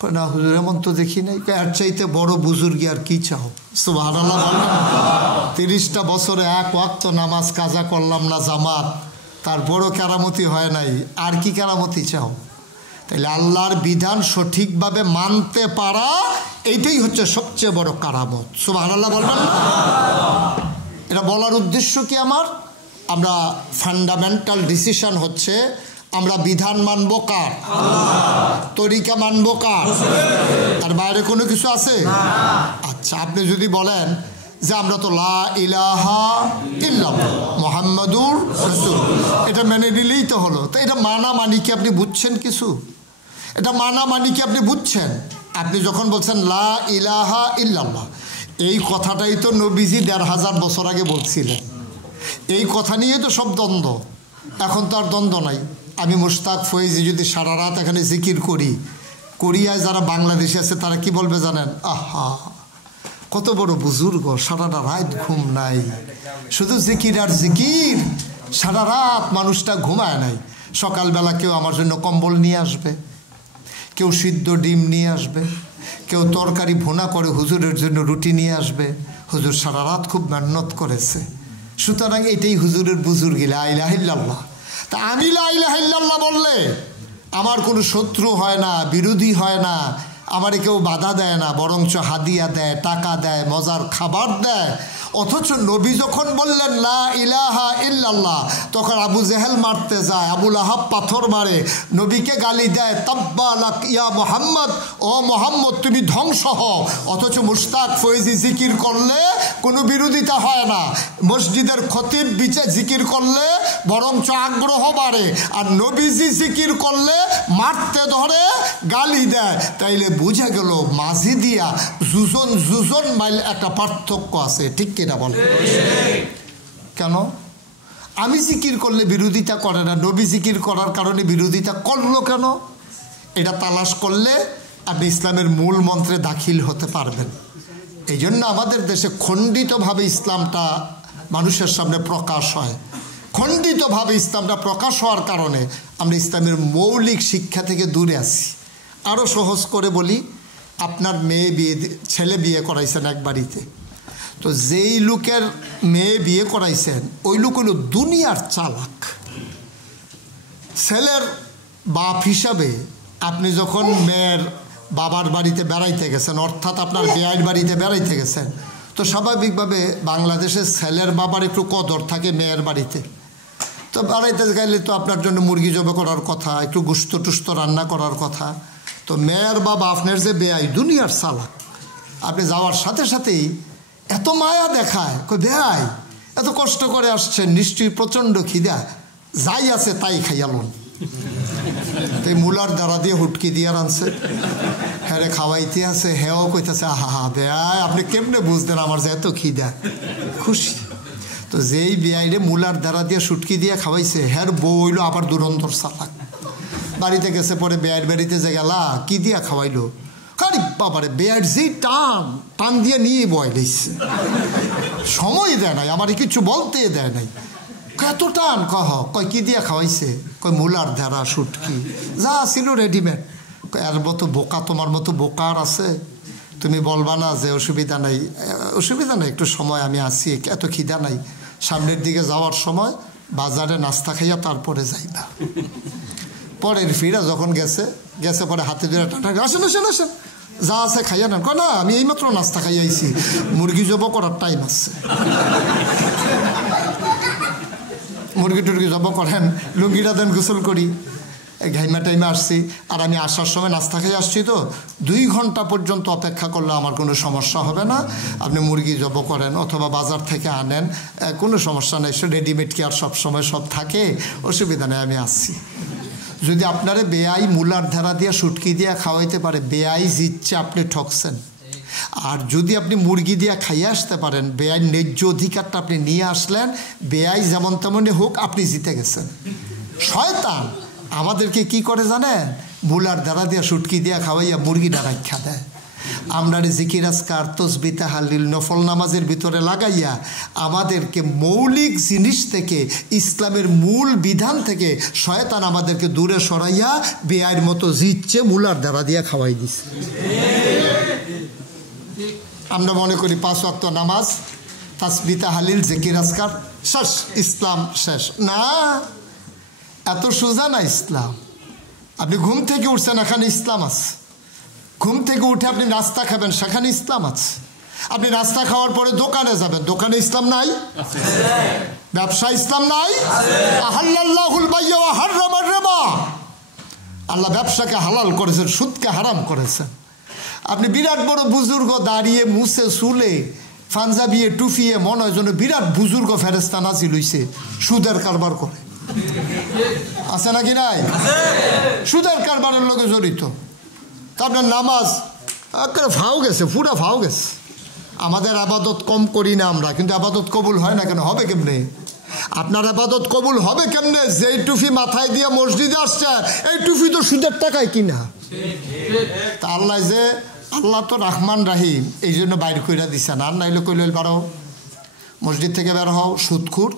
কয় না হুজুর, এমন তো দেখি নাই। এর চাইতে বড় বুজুর্গি আর কি চাও? সুবহানাল্লাহ বলবেন। 30টা বছরে এক ওয়াক্ত নামাজ কাজা করলাম না জামাত, তার বড় কেরামতি হয় নাই, আর কি কেরামতি চাও? তাইলে আল্লাহর বিধান সঠিকভাবে মানতে পারা, এইটাই হচ্ছে সবচেয়ে বড় কারামত। সুবহানাল্লাহ বলবেন না? এটা বলার উদ্দেশ্য কি আমার? আমরা ফান্ডামেন্টাল ডিসিশন হচ্ছে আমরা বিধান মানব কার? তরিকা মানব কার? তার বাইরে কোনো কিছু আছে? আচ্ছা, আপনি যদি বলেন যে আমরা তো লা ইলাহা ইল্লাল্লাহ মুহাম্মাদুর রাসূল, এটা মেনে নিলেই তো হলো। তো এটা মানা মানি কি আপনি বুঝছেন কিছু? এটা মানা মানি কি আপনি বুঝছেন? আপনি যখন বলছেন লা ইলাহা ইল্লাল্লাহ, এই কথাটাই তো নবীজি 1500 বছর আগে বলছিলেন। এই কথা নিয়ে তো সব দ্বন্দ্ব। এখন তো আর দ্বন্দ্ব নাই। আমি মুশতাক ফয়েজি যদি সারা রাত এখানে জিকির করি, কোরিয়ায় যারা বাংলাদেশে আছে তারা কি বলবে জানেন? আহা, কত বড় বুজুর্গ, সারাটা রাত ঘুম নাই, শুধু জিকির আর জিকির, সারা রাত মানুষটা ঘুমায় নাই। সকালবেলা কেউ আমার জন্য কম্বল নিয়ে আসবে, কেউ সিদ্ধ ডিম নিয়ে আসবে, কেউ তরকারি ভুনা করে হুজুরের জন্য রুটি নিয়ে আসবে। হুজুর সারা রাত খুব মেহনত করেছে। সুতরাং এটাই হুজুরের বুজুর্গি, লা ইলাহা ইল্লাল্লাহ। তা আমি লা ইলাহা ইল্লাল্লাহ বললে আমার কোনো শত্রু হয় না, বিরোধী হয় না, আমারে কেউ বাধা দেয় না, বরঞ্চ হাদিয়া দেয়, টাকা দেয়, মজার খাবার দেয়। অথচ নবী যখন বললেন লা ইলাহা ইল্লাল্লাহ, তখন আবু জেহেল মারতে যায়, আবু লাহাব পাথর মারে, নবীকে গালি দেয়, তাব্বা লাক ইয়া মুহাম্মদ, ও মুহাম্মদ তুমি ধ্বংস হও। অথচ মুশতাক ফয়েজি জিকির করলে কোনো বিরোধিতা হয় না, মসজিদের খতিব বিচে জিকির করলে বরঞ্চ আগ্রহ বাড়ে, আর নবীজি জিকির করলে মারতে ধরে, গালি দেয়। তাইলে বুঝে গেল মাঝি দিয়া জুজন মাইল একটা পার্থক্য আছে। ঠিক কিনা বলে? কেন আমি জিকির করলে বিরোধিতা করে না, নবী জিকির করার কারণে বিরোধিতা করলো কেন? এটা তালাশ করলে আপনি ইসলামের মূল মন্ত্রে দাখিল হতে পারবেন। এই জন্য আমাদের দেশে খণ্ডিতভাবে ইসলামটা মানুষের সামনে প্রকাশ হয়। খণ্ডিতভাবে ইসলামটা প্রকাশ হওয়ার কারণে আমরা ইসলামের মৌলিক শিক্ষা থেকে দূরে আছি। আরও সহজ করে বলি, আপনার ছেলে বিয়ে করাইছেন এক বাড়িতে, তো যেই লোকের মেয়ে বিয়ে করাইছেন ওই লোক হলো দুনিয়ার চালাক। ছেলের বাপ হিসাবে আপনি যখন মেয়ের বাবার বাড়িতে বেড়াইতে গেছেন, অর্থাৎ আপনার বেয়াইর বাড়িতে বেড়াইতে গেছেন, তো স্বাভাবিকভাবে বাংলাদেশের ছেলের বাবার একটু কদর থাকে মেয়ের বাড়িতে। তো বাড়াইতে গেলে তো আপনার জন্য মুরগি জবাই করার কথা, একটু গোস্ত টুস্ত রান্না করার কথা। তো মেয়ের বাবা আপনার যে বেয়াই দুনিয়ার চালাক, আপনি যাওয়ার সাথে সাথেই এত মায়া দেখায়, বেয়াই এত কষ্ট করে আসছেন, নিশ্চয়ই প্রচণ্ড খিদা, যাই আছে তাই খাইয়ালন। এই মূলার দ্বারা দিয়ে হুটকি দিয়ে আনছে, হ্যাঁ খাওয়াইতে আছে, হ্যাঁ কইতেছে আহা হা বেয়াই আপনি কেমনে বুঝতেন আমার যে এত খিদা, খুশি। তো যেই বেয়াইরে মূলার দ্বারা দিয়ে সুটকি দিয়ে খাওয়াইছে, হ্যাঁ বউ হইলো আবার দুরন্তর চালাক। বাড়িতে গেছে, পরে বেয়ার বাড়িতে যে গেলা কি দিয়া খাওয়াইলো, আরে বাবারে বেয়ার যেই টান টান দিয়ে নিয়ে বয় দিচ্ছে, সময় দেয় নাই, আমার কিছু বলতে দেয় নাই, এত টান কয় কি দিয়া খাওয়াইছে, কয় মূলার ধারা সুটকি যা ছিল রেডিমেড। এর মতো বোকা, তোমার মতো বোকা আর আছে? তুমি বলবা না যে অসুবিধা নাই, অসুবিধা নাই, একটু সময় আমি আসি, এত খিদা নাই, সামনের দিকে যাওয়ার সময় বাজারে নাস্তা খাইয়া তারপরে যাইবা। পরের ফিরা যখন গেছে পরে হাতে ধরে টাটা, আসেন আসেন আসেন যা আছে খাইয়া নেন। না আমি এইমাত্র নাস্তা খাইয়াইছি, মুরগি জব করার টাইম আছে। মুরগি টুরগি জব করেন, লুঙ্গিটা দেন, গোসল করি, ঘাইমা টাইমে আসছি। আর আমি আসার সময় নাস্তা খেয়ে আসছি, তো 2 ঘন্টা পর্যন্ত অপেক্ষা করলে আমার কোনো সমস্যা হবে না। আপনি মুরগি জব করেন অথবা বাজার থেকে আনেন, কোনো সমস্যা নেই, সে রেডিমেড কি আর সবসময় সব থাকে, অসুবিধা নেই, আমি আসছি। যদি আপনারে বেয়াই মূলার ধারা দিয়ে সুটকি দিয়ে খাওয়াইতে পারে, বেয়াই জিতছে, আপনি ঠকছেন। আর যদি আপনি মুরগি দিয়ে খাইয়ে আসতে পারেন, বেয়াই ন্যায্য অধিকারটা আপনি নিয়ে আসলেন, বেয়াই যেমন তেমনই হোক আপনি জিতে গেছেন। শয়তান আমাদেরকে কি করে জানেন, মূলার দ্বারা দিয়ে সুটকি দিয়ে খাওয়াইয়া মুরগিটা রাখা দেয়। আমরা জিকির আজকার তসবিহ তাহলিল নফল নামাজের ভিতরে লাগাইয়া আমাদেরকে মৌলিক জিনিস থেকে, ইসলামের মূল বিধান থেকে শয়তান আমাদেরকে দূরে সরাইয়া বেয়াইয়ের মতো জিতছে, মূলার দ্বারা দিয়ে খাওয়াই দিচ্ছে। আমরা মনে করি 5 ওয়াক্ত নামাজ, তসবিহ তাহলিল জিকির আজকার শেষ, ইসলাম শেষ। না, এত সোজা না ইসলাম। আপনি ঘুম থেকে উঠছেন, এখানে ইসলাম আছে। ঘুম থেকে উঠে আপনি নাস্তা খাবেন, সেখানে ইসলাম আছে। আপনি নাস্তা খাওয়ার পরে দোকানে যাবেন, দোকানে ইসলাম নাই? ব্যবসা ইসলাম নাই? আহাল্লাল্লাহুল বাইয়া ওয়া হাররামার রিবা, আল্লাহ ব্যবসাকে হালাল করেছেন, সুদকে হারাম করেছেন। আপনি বিরাট বড় বুজুর্গ, দাঁড়িয়ে মুছে চুলে পাঞ্জাবিয়ে টুফিয়ে মনে হয় যেন বিরাট বুজুর্গ ফেরেস্তা নাচি লইছে, সুদের কারবার করে। আছে নাকি নাই? সুদের কারবারের লোকে জড়িত। তা আপনার নামাজ ফাও গেছে, পুরা ফাও গেছে। আমাদের আবাদত কম করি না আমরা, কিন্তু আবাদত কবুল হয় না কেন? হবে কেমনে? আপনার আবাদত কবুল হবে কেমনে? যেই টুফি মাথায় দিয়ে মসজিদে আসছে, এই টুফি তো সুদের টাকায় কিনা। তা আল্লাহ তো রহমান রাহিম, এই জন্য বাইর কইরা দিচ্ছেন। আর নাইলে কইল বারো মসজিদ থেকে বের হও, সুদখুর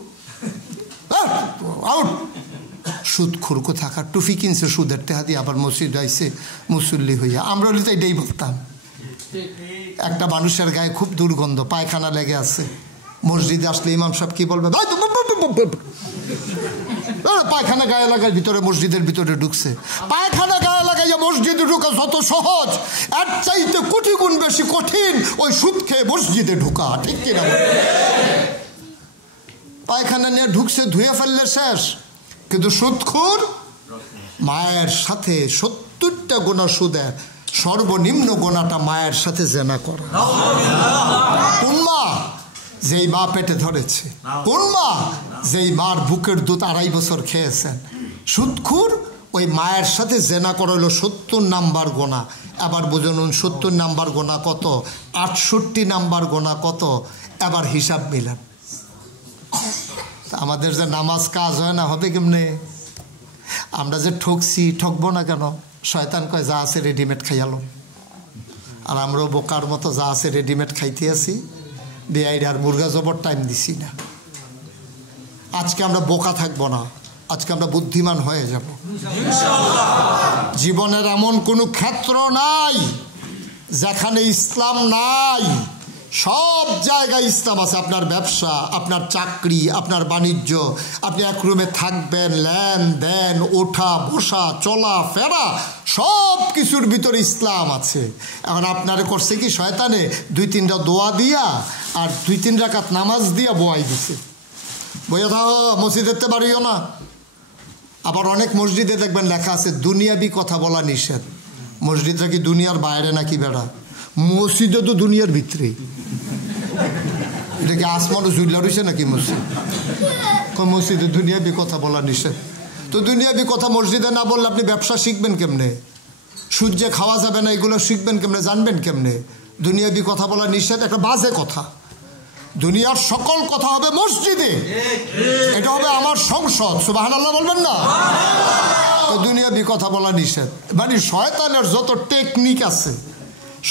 আউট। সুদখুর কোথাকার, টুফি কিনছে সুদের টাকা দিয়ে, আবার মসজিদ আইছে মুসল্লি হইয়া। আমরা হলে তো এটাই বলতাম। একটা মানুষের গায়ে খুব দুর্গন্ধ, পায়খানা লেগে আছে, মসজিদে আসলে ইমাম সাহেব কি বলবে? পায়খানা গায়ে লাগায় ভিতরে, মসজিদের ভিতরে ঢুকছে। পায়খানা গায়ে লাগাইয়া মসজিদে ঢুকা যত সহজ, এর চাইতে কোটি গুণ বেশি কঠিন ওই সুদ খেয়ে মসজিদে ঢুকা। ঠিক কিনা? পায়খানা নিয়ে ঢুকছে, ধুয়ে ফেললে শেষ। কিন্তু সুদখোর মায়ের সাথে 70টা গোনা সুদের, সর্বনিম্ন গোনাটা মায়ের সাথে জেনা করা। কোন মা? যেই মা পেটে ধরেছে। কোন মা? যেই মার বুকের দুধ 2.5 বছর খেয়েছেন। সুদখোর ওই মায়ের সাথে জেনা করা হলো 70 নাম্বার গোনা। এবার বুঝুন 70 নাম্বার গোনা কত, 68 নাম্বার গোনা কত, এবার হিসাব মিলান। আমাদের যে নামাজ কাজ হয় না, হবে কেমনে? আমরা যে ঠকছি, ঠকবো না কেন? শয়তান কয় যা আছে রেডিমেড খাইয়ালো। আর আমরাও বোকার মতো যা আছে রেডিমেড খাইতে আছি, বেআইরে আর মুরগা জবর টাইম দিছি না। আজকে আমরা বোকা থাকবো না, আজকে আমরা বুদ্ধিমান হয়ে যাব। জীবনের এমন কোনো ক্ষেত্র নাই যেখানে ইসলাম নাই। সব জায়গায় ইসলাম আছে। আপনার ব্যবসা, আপনার চাকরি, আপনার বাণিজ্য, আপনি এক রুমে থাকবেন, লেনদেন, ওঠা বসা, চলা ফেরা, সব কিছুর ভিতরে ইসলাম আছে। এখন আপনারে করছে কি শয়তানে? 2-3টা দোয়া দিয়া আর 2-3 রাকাত নামাজ দিয়া বয়াই দিছে। বইয়া থাকো, মসজিদেতে বাড়িও না। আবার অনেক মসজিদে দেখবেন লেখা আছে দুনিয়াবি কথা বলা নিষেধ। মসজিদটা কি দুনিয়ার বাইরে নাকি বেড়া? মসজিদে তো দুনিয়ার ভিতরে। এটা কি আসমানও ঝুলা রয়েছে নাকি মসজিদ? মসজিদে দুনিয়াবি কথা বলা নিষেধ। তো দুনিয়াবি কথা মসজিদে না বললে আপনি ব্যবসা শিখবেন কেমনে? সূর্যে খাওয়া যাবে না, এগুলো শিখবেন কেমনে, জানবেন কেমনে? দুনিয়াবি কথা বলা নিষেধ, একটা বাজে কথা। দুনিয়ার সকল কথা হবে মসজিদে, এটা হবে আমার সংসদ। সুবহানাল্লাহ বলবেন না? তো দুনিয়াবি কথা বলা নিষেধ। মানে শয়তানের যত টেকনিক আছে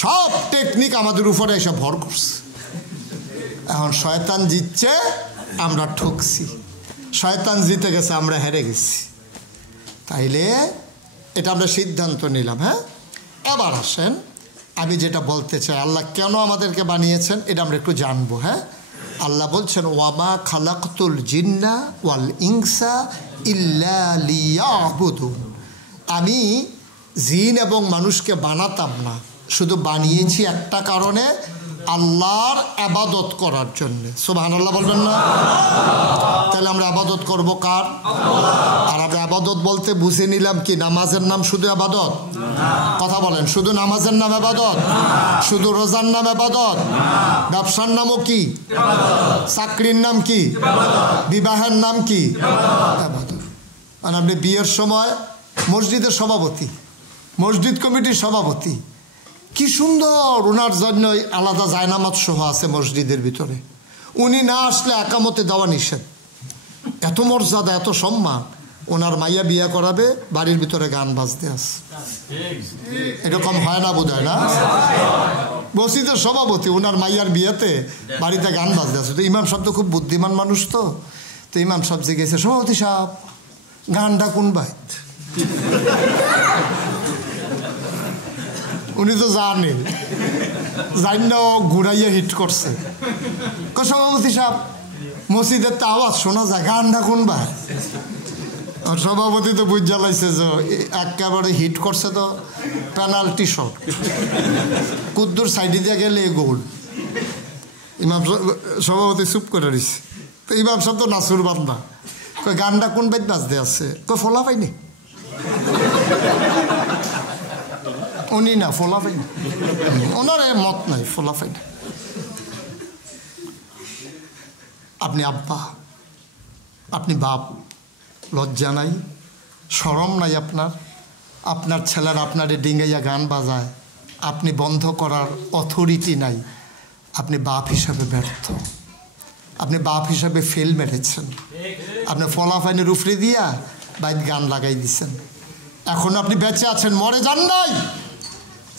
সব টেকনিক আমাদের উপরে এসে ভর করছে। এখন শয়তান জিতছে, আমরা ঠকছি। শয়তান জিতে গেছে, আমরা হেরে গেছি। তাইলে এটা আমরা সিদ্ধান্ত নিলাম। হ্যাঁ, এবার আসেন আমি যেটা বলতে চাই, আল্লাহ কেন আমাদেরকে বানিয়েছেন এটা আমরা একটু জানবো। হ্যাঁ, আল্লাহ বলছেন ওয়ামা খালাকতুল জিন্না ওয়াল ইনসা ইল্লা লিয়াবুদুন। আমি জিন এবং মানুষকে বানাতাম না, শুধু বানিয়েছি একটা কারণে, আল্লাহর ইবাদত করার জন্য। সুবহানাল্লাহ বলবেন না? তাহলে আমরা ইবাদত করব কার? আর আমরা ইবাদত বলতে বুঝে নিলাম কি নামাজের নাম শুধু ইবাদত? কথা বলেন, শুধু নামাজের নাম ইবাদত? শুধু রোজার নাম ইবাদত? ব্যবসার নামও কি? চাকরির নাম কি? বিবাহের নাম কি? ইবাদত। আর আপনি বিয়ের সময় মসজিদের সভাপতি, মসজিদ কমিটির সভাপতি, কি সুন্দর, ওনার জন্য আলাদা জায়নামাজ সহ আছে মসজিদের ভিতরে। উনি না আসলে একামতে দেওয়া নিষেধ। এত মর্যাদা, এত সম্মান। ওনার মাইয়া বিয়া করাবে, বাড়ির ভিতরে গান বাজতে আছে। এরকম হয় না বোধ হয় না? মসজিদের সভাপতি, ওনার মাইয়ার বিয়েতে বাড়িতে গান বাজতে আছে। তো ইমাম সাহেব তো খুব বুদ্ধিমান মানুষ, তো ইমাম সাহেব জিজ্ঞেসে, সভাপতি সাহেব গানটা কোন বাইত? উনি তো জানেন, জানাও ঘুরাইয়া হিট করছে। সভাপতি সাহেব মসজিদের তো আওয়াজ শোনা যায়, গানটা কোন ভাই? আর সভাপতি তো বুঝ জ্বালাইছে যে একেবারে হিট করছে, তো পেনাল্টি শট, কুদ্দুর সাইডে দিয়ে গেলে গোল। ইমাম সভাপতি চুপ করে রয়েছে। তো ইমাম সাহেব তো নাচুর বান্দা, কই গানটা কোন বাইত বাজতে আছে? কই ফলা পাইনি। উনি না, ফলা পাই না, ওনার মত নাই, ফলা পাই না। আপনি আব্বা, আপনি বাপ, লজ্জা নাই, শরম নাই আপনার? আপনার ছেলেরা আপনারে ডিঙ্গাইয়া গান বাজায়, আপনি বন্ধ করার অথরিটি নাই। আপনি বাপ হিসাবে ব্যর্থ, আপনি বাপ হিসাবে ফেল মেরেছেন। আপনি ফলাফাইনের উফরে দিয়া বাইত গান লাগাই দিছেন। এখন আপনি বেঁচে আছেন, মরে যান নাই।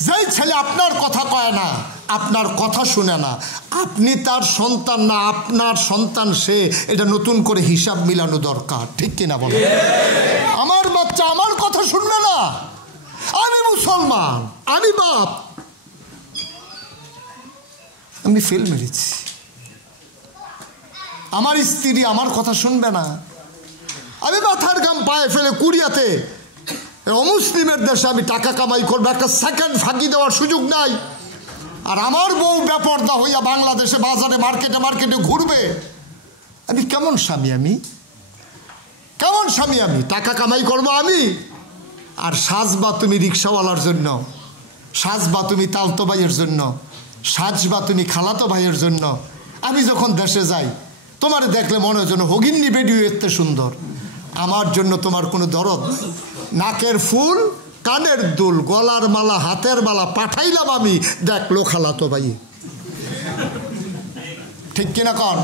যেই ছেলে আপনার কথা কয় না, আপনার কথা শুনে না, আপনি তার সন্তান না, আপনার সন্তান সে, এটা নতুন করে হিসাব মিলানো দরকার। ঠিক কিনা বলেন? আমার বাচ্চা আমার কথা শুনবে না, আমি মুসলমান, আমি বাপ, আমি ফেল মেরেছি। আমার স্ত্রী আমার কথা শুনবে না, আমি মাথার ঘাম পায়ে ফেলে কুড়িয়াতে অমুসলিমের দেশে আমি টাকা কামাই করবো, একটা সেকেন্ড ফাঁকি দেওয়ার সুযোগ নাই। আর আমার বউ বেপর্দা হইয়া বাংলাদেশে বাজারে মার্কেটে মার্কেটে ঘুরবে। আমি কেমন স্বামী? আমি কেমন স্বামী? আমি টাকা কামাই করবো আমি, আর সাজবা তুমি রিক্সাওয়ালার জন্য, সাজবা তুমি তালতো ভাইয়ের জন্য, সাজবা তুমি খালাতো ভাইয়ের জন্য। আমি যখন দেশে যাই তোমার দেখলে মনে হয় যেন হগিন্নি বেডিও এতে সুন্দর। আমার জন্য তোমার কোনো দরদ নাই। নাকের ফুল, কানের দুল, গলার মালা, হাতের মালা পাঠাইলাম আমি, দেখলো খালাতো ভাই। ঠিক কিনা কন?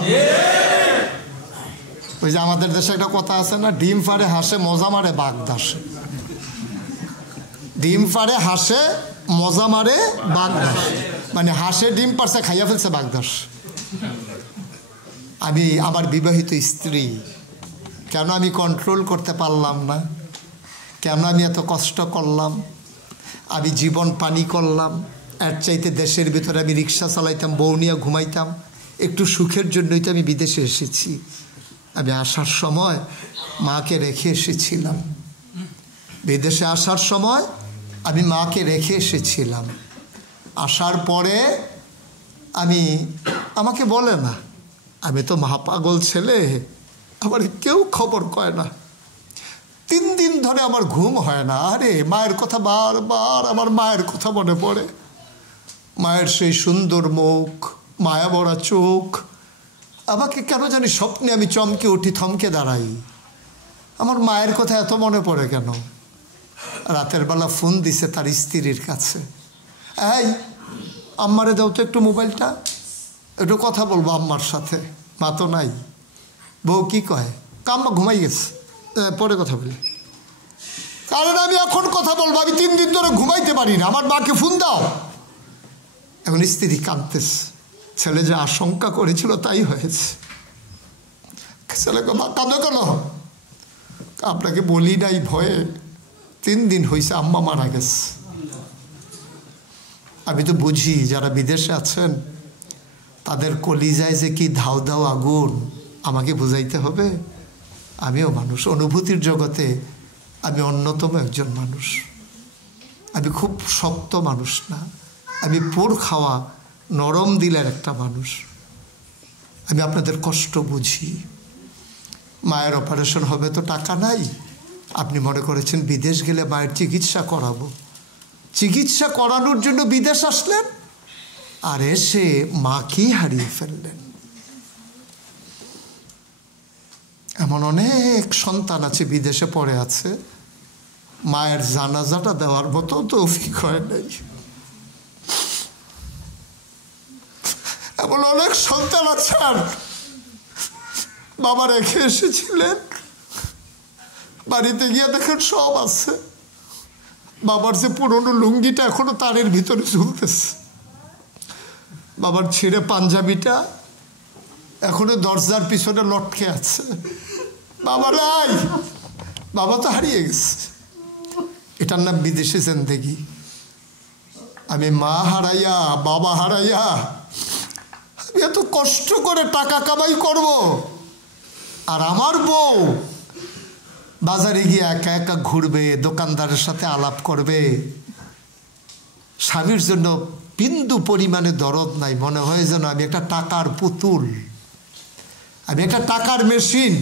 ওই যে আমাদের দেশে একটা কথা আছে না, ডিম ফাড়ে হাসে মজা মারে বাগদাসে। ডিম ফাড়ে হাসে মজা মারে বাগদাস, মানে হাসে ডিম পারছে খাইয়া ফেলছে বাগদাস। আমি আমার বিবাহিত স্ত্রী, কেন আমি কন্ট্রোল করতে পারলাম না? কেন আমি এত কষ্ট করলাম? আমি জীবন পানি করলাম। এর চাইতে দেশের ভিতরে আমি রিক্সা চালাইতাম, বউ নিয়ে ঘুমাইতাম। একটু সুখের জন্যই তো আমি বিদেশে এসেছি। আমি আসার সময় মাকে রেখে এসেছিলাম। বিদেশে আসার সময় আমি মাকে রেখে এসেছিলাম। আসার পরে আমাকে বলে না, আমি তো মহাপাগল ছেলে, আমার কেউ খবর কয় না। 3 দিন ধরে আমার ঘুম হয় না। আরে মায়ের কথা বারবার আমার মায়ের কথা মনে পড়ে। মায়ের সেই সুন্দর মুখ, মায়া ভরা চোখ। আমাকে কেন জানি স্বপ্নে আমি চমকে উঠি, থমকে দাঁড়াই। আমার মায়ের কথা এত মনে পড়ে কেন? রাতের বেলা ফোন দিছে তার স্ত্রীর কাছে, এই আম্মারে দাও তো একটু মোবাইলটা, একটু কথা বলবো আম্মার সাথে। মা তো নাই। বউ কি কয়, আম্মা ঘুমাই গেছে, পরে কথা বলি। কারণ আমি এখন কথা বলবো, আমি 3 দিন ধরে ঘুমাইতে পারি না, আমার মাকে ফোন দাও। এখন স্ত্রী কাঁদতেছে। ছেলে যে আশঙ্কা করেছিল তাই হয়েছে। ছেলেকে, মা কাঁদো কেন? আপনাকে বলি নাই ভয়ে, 3 দিন হয়েছে আম্মা মারা গেছে। আমি তো বুঝি যারা বিদেশে আছেন তাদের কলিজায় যে কি ধাও ধাও আগুন, আমাকে বুঝাইতে হবে। আমিও মানুষ, অনুভূতির জগতে আমি অন্যতম একজন মানুষ। আমি খুব শক্ত মানুষ না, আমি পোড় খাওয়া নরম দিলের একটা মানুষ। আমি আপনাদের কষ্ট বুঝি। মায়ের অপারেশন হবে তো টাকা নাই। আপনি মনে করেছেন বিদেশ গেলে মায়ের চিকিৎসা করাবো। চিকিৎসা করানোর জন্য বিদেশ আসলেন, আর এসে মাকেই হারিয়ে ফেললেন। এমন অনেক সন্তান আছে বিদেশে পড়ে আছে, মায়ের জানাজাটা দেওয়ার মতো তৌফিক হয় নাই। এমন অনেক সন্তান আছেন বাবা রেখে এসেছিলেন, বাড়িতে গিয়ে দেখেন সব আছে। বাবার যে পুরনো লুঙ্গিটা এখনো তারের ভিতরে ঝুলতেছে, বাবার ছিঁড়ে পাঞ্জাবিটা এখনো দরজার পিছনে লটকে আছে। বাবা নাই, বাবা তো হারিয়ে গেছে। এটার নাম বিদেশি জিন্দেগি। আমি মা হারাইয়া, বাবা হারাইয়া, আমি এত কষ্ট করে টাকা কামাই করব, আর আমার বউ বাজারে গিয়ে একা একা ঘুরবে, দোকানদারের সাথে আলাপ করবে। স্বামীর জন্য বিন্দু পরিমাণে দরদ নাই। মনে হয় যেন আমি একটা টাকার পুতুল, আমি একটা টাকার মেশিন।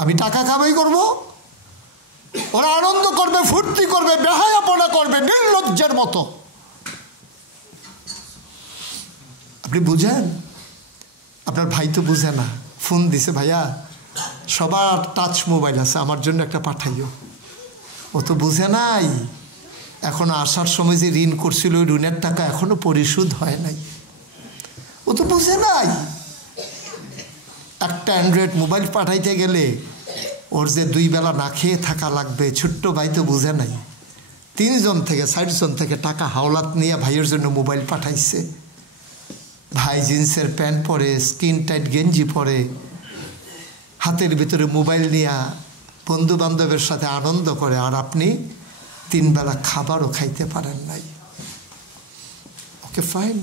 আমি টাকা কামাই করব, ওরা আনন্দ করবে, ফুর্তি করবে, বেহায়াপনা করবে নির্লজ্জের মতো। আপনি বুঝেন? আপনার ভাই তো বুঝে না। ফোন দিছে, ভাইয়া সবার টাচ মোবাইল আছে, আমার জন্য একটা পাঠাইও। ও তো বুঝে নাই। এখন আসার সময় যে ঋণ করছিল ওই ঋণের টাকা এখনো পরিশোধ হয় নাই। ও তো বুঝে নাই। একটা অ্যান্ড্রয়েড মোবাইল পাঠাইতে গেলে ওর যে 2 বেলা না খেয়ে থাকা লাগবে, ছোট্ট ভাই তো বুঝে নাই। 3 জন থেকে 4 জন থেকে টাকা হাওলাত নিয়ে ভাইয়ের জন্য মোবাইল পাঠাইছে। ভাই জিন্সের প্যান্ট পরে, স্কিন টাইট গেঞ্জি পরে, হাতের ভিতরে মোবাইল নিয়ে বন্ধু বান্ধবের সাথে আনন্দ করে, আর আপনি 3 বেলা খাবারও খাইতে পারেন নাই। ওকে ফাইন,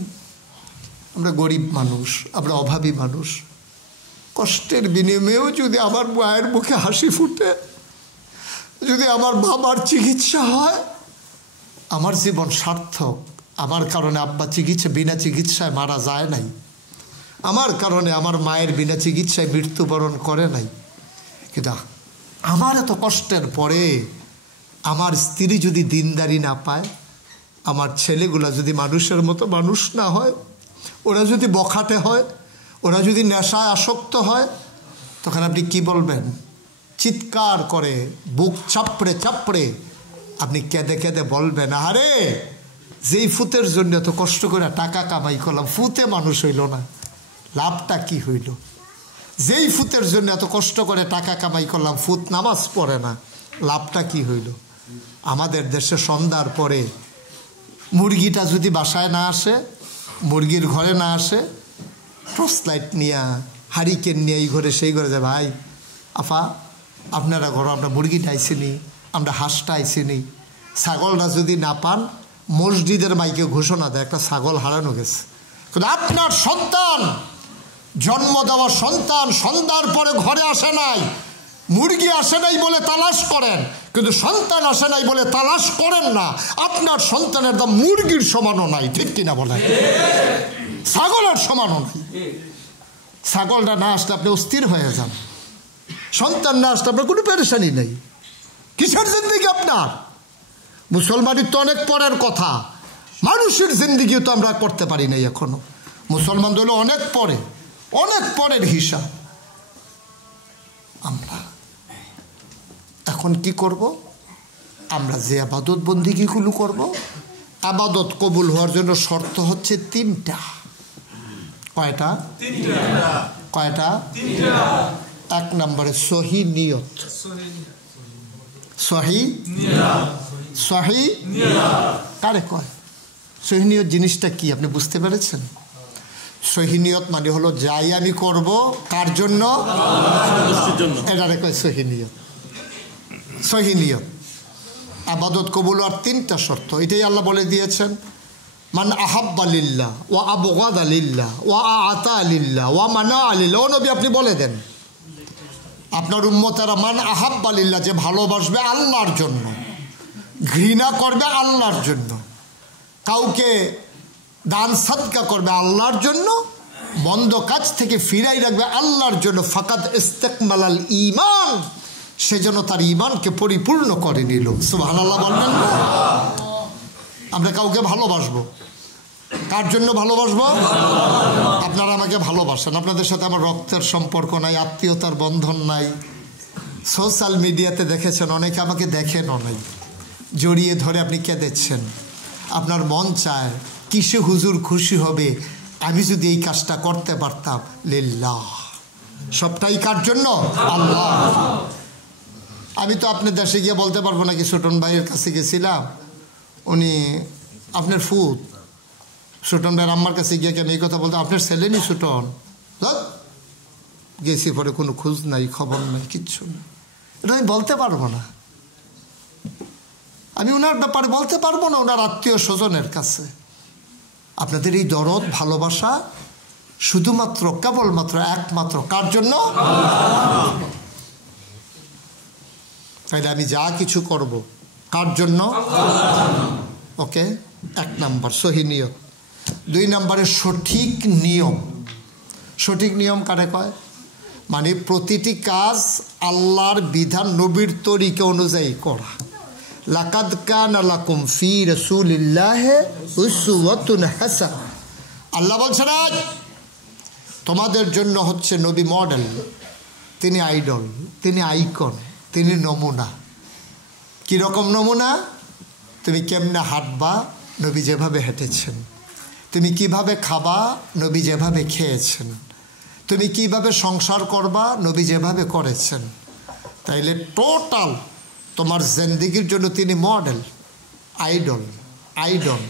আমরা গরিব মানুষ, আমরা অভাবী মানুষ। কষ্টের বিনিময়েও যদি আমার মায়ের মুখে হাসি ফুটে, যদি আমার বাবার চিকিৎসা হয়, আমার জীবন সার্থক। আমার কারণে আব্বা বিনা চিকিৎসায় মারা যায় নাই। আমার কারণে আমার মায়ের বিনা চিকিৎসায় মৃত্যুবরণ করে নাই। কিন্তু আমার এত কষ্টের পরে আমার স্ত্রী যদি দিনদারি না পায়, আমার ছেলেগুলা যদি মানুষের মতো মানুষ না হয়, ওরা যদি বখাটে হয়, ওরা যদি নেশায় আসক্ত হয়, তখন আপনি কি বলবেন? চিৎকার করে বুক চাপড়ে চাপড়ে আপনি কেঁদে কেঁদে বলবেন, আরে যেই ফুতের জন্য এত কষ্ট করে টাকা কামাই করলাম, ফুতে মানুষ হইল না, লাভটা কি হইল? যেই ফুতের জন্য এত কষ্ট করে টাকা কামাই করলাম, ফুত নামাজ পড়ে না, লাভটা কি হইল? আমাদের দেশে সন্ধ্যার পরে মুরগিটা যদি বাসায় না আসে, মুরগির ঘরে না আসে, টর্চ লাইট নিয়ে, হারিকেন নিয়ে এই ঘরে সেই ঘরে যায়, ভাই আফা আপনারা ঘর, আমরা মুরগিটা আইসিনি, আমরা হাঁসটা আইসিনি। ছাগলটা যদি না পান, মসজিদের মাইকে ঘোষণা দেয় একটা ছাগল হারানো গেছে। কিন্তু আপনার সন্তান, জন্ম দেওয়া সন্তান সন্ধ্যার পরে ঘরে আসে নাই, মুরগি আসে নাই বলে তালাশ করেন, কিন্তু সন্তান আসে নাই বলে তালাশ করেন না। আপনার সন্তানের দাম মুরগির সমানও নাই, ঠিক কিনা বলেন? ছাগলের সমানও নাই। ছাগলটা না আসলে আপনি অস্থির হয়ে যান, সন্তান না আসলে আপনার কোনো পেরেশানি নেই। কিসের জিন্দিগি আপনার? মুসলমানের তো অনেক পরের কথা, মানুষের জিন্দিগিও তো আমরা করতে পারি নাই এখনো। মুসলমান হলো অনেক পরে, অনেক পরের হিসাব। আমরা এখন কি করব? আমরা যে আবাদত বন্দিগিগুলো করব, আবাদত কবুল হওয়ার জন্য শর্ত হচ্ছে 3টা। কয়টা? 3টা। কয়টা? 3টা। 1 নম্বরে সহি নিয়ত। সহি নিয়ত। সহি নিয়ত কারে কয়? সহি নিয়ত জিনিসটা কি আপনি বুঝতে পেরেছেন? সহি নিয়ত মানে হলো যাই আমি করব কার জন্য? এটারে কয় সহি নিয়ত। সহি নিয়ত। আবাদত কবুল আর 3টা শর্ত, এটাই আল্লাহ বলে দিয়েছেন। মান আহাব্বা লিল্লাহ ওয়া আবগাদা লিল্লাহ ওয়া আতা লিল্লাহ ওয়া মানা লিল্লাহ। ও নবী আপনি বলে দেন আপনার উম্মতেরা মান আহাব্বা লিল্লাহ, যে ভালোবাসবে আল্লাহর জন্য, ঘৃণা করবে আল্লাহর জন্য, কাউকে দান সাদকা করবে আল্লাহর জন্য, বন্ধ কাজ থেকে ফিরাই রাখবে আল্লাহর জন্য, ফাকাদ ইস্তাকমালাল ঈমান, সেজন্য তার ঈমানকে পরিপূর্ণ করে নিল। সুবহানাল্লাহ বলবেন না? আমরা কাউকে ভালোবাসবো, কার জন্য ভালোবাসবো? আপনারা আমাকে ভালোবাসেন, আপনাদের সাথে আমার রক্তের সম্পর্ক নাই, আত্মীয়তার বন্ধন নাই। সোশ্যাল মিডিয়াতে দেখেছেন অনেকে আমাকে দেখেন, অনেক জড়িয়ে ধরে আপনি কেঁদেছেন। আপনার মন চায় কিসে হুজুর খুশি হবে আমি যদি এই কাজটা করতে পারতাম। লিল্লাহ, সবটাই কার জন্য? আল্লাহ। আমি তো আপনার দেশে গিয়ে বলতে পারবো নাকি ছোটন ভাইয়ের কাছে গেছিলাম, উনি আপনার ফুত ছোটন ভাইয়ের আম্মার কাছে গিয়ে কেন এই কথা বলতে, আপনার ছেলে নি ছোটন, গেছি পরে কোনো খোঁজ নাই, খবর নাই, কিচ্ছু না। এটা আমি বলতে পারবো না, আমি ওনার ব্যাপারে বলতে পারবো না ওনার আত্মীয় স্বজনের কাছে। আপনাদের এই দরদ ভালোবাসা শুধুমাত্র কেবলমাত্র একমাত্র কার জন্য? তাইলে আমি যা কিছু করব কার জন্য? ওকে, 1 নম্বর সহি নিয়ত। 2 নম্বরে সঠিক নিয়ম। সঠিক নিয়ম কারে কয়? মানে প্রতিটি কাজ আল্লাহর বিধান নবীর তরিকা অনুযায়ী করা। লাকাদ কানা লাকুম ফি রাসূলিল্লাহি উসওয়াতুন হাসানাহ। আল্লাহ বলছেন তোমাদের জন্য হচ্ছে নবী মডেল, তিনি আইডল, তিনি আইকন, তিনি নমুনা। কীরকম নমুনা? তুমি কেমনে হাঁটবা, নবী যেভাবে হেঁটেছেন। তুমি কিভাবে খাবা, নবী যেভাবে খেয়েছেন। তুমি কিভাবে সংসার করবা, নবী যেভাবে করেছেন। তাইলে টোটাল তোমার জিন্দেগির জন্য তিনি মডেল, আইডল, আইডল।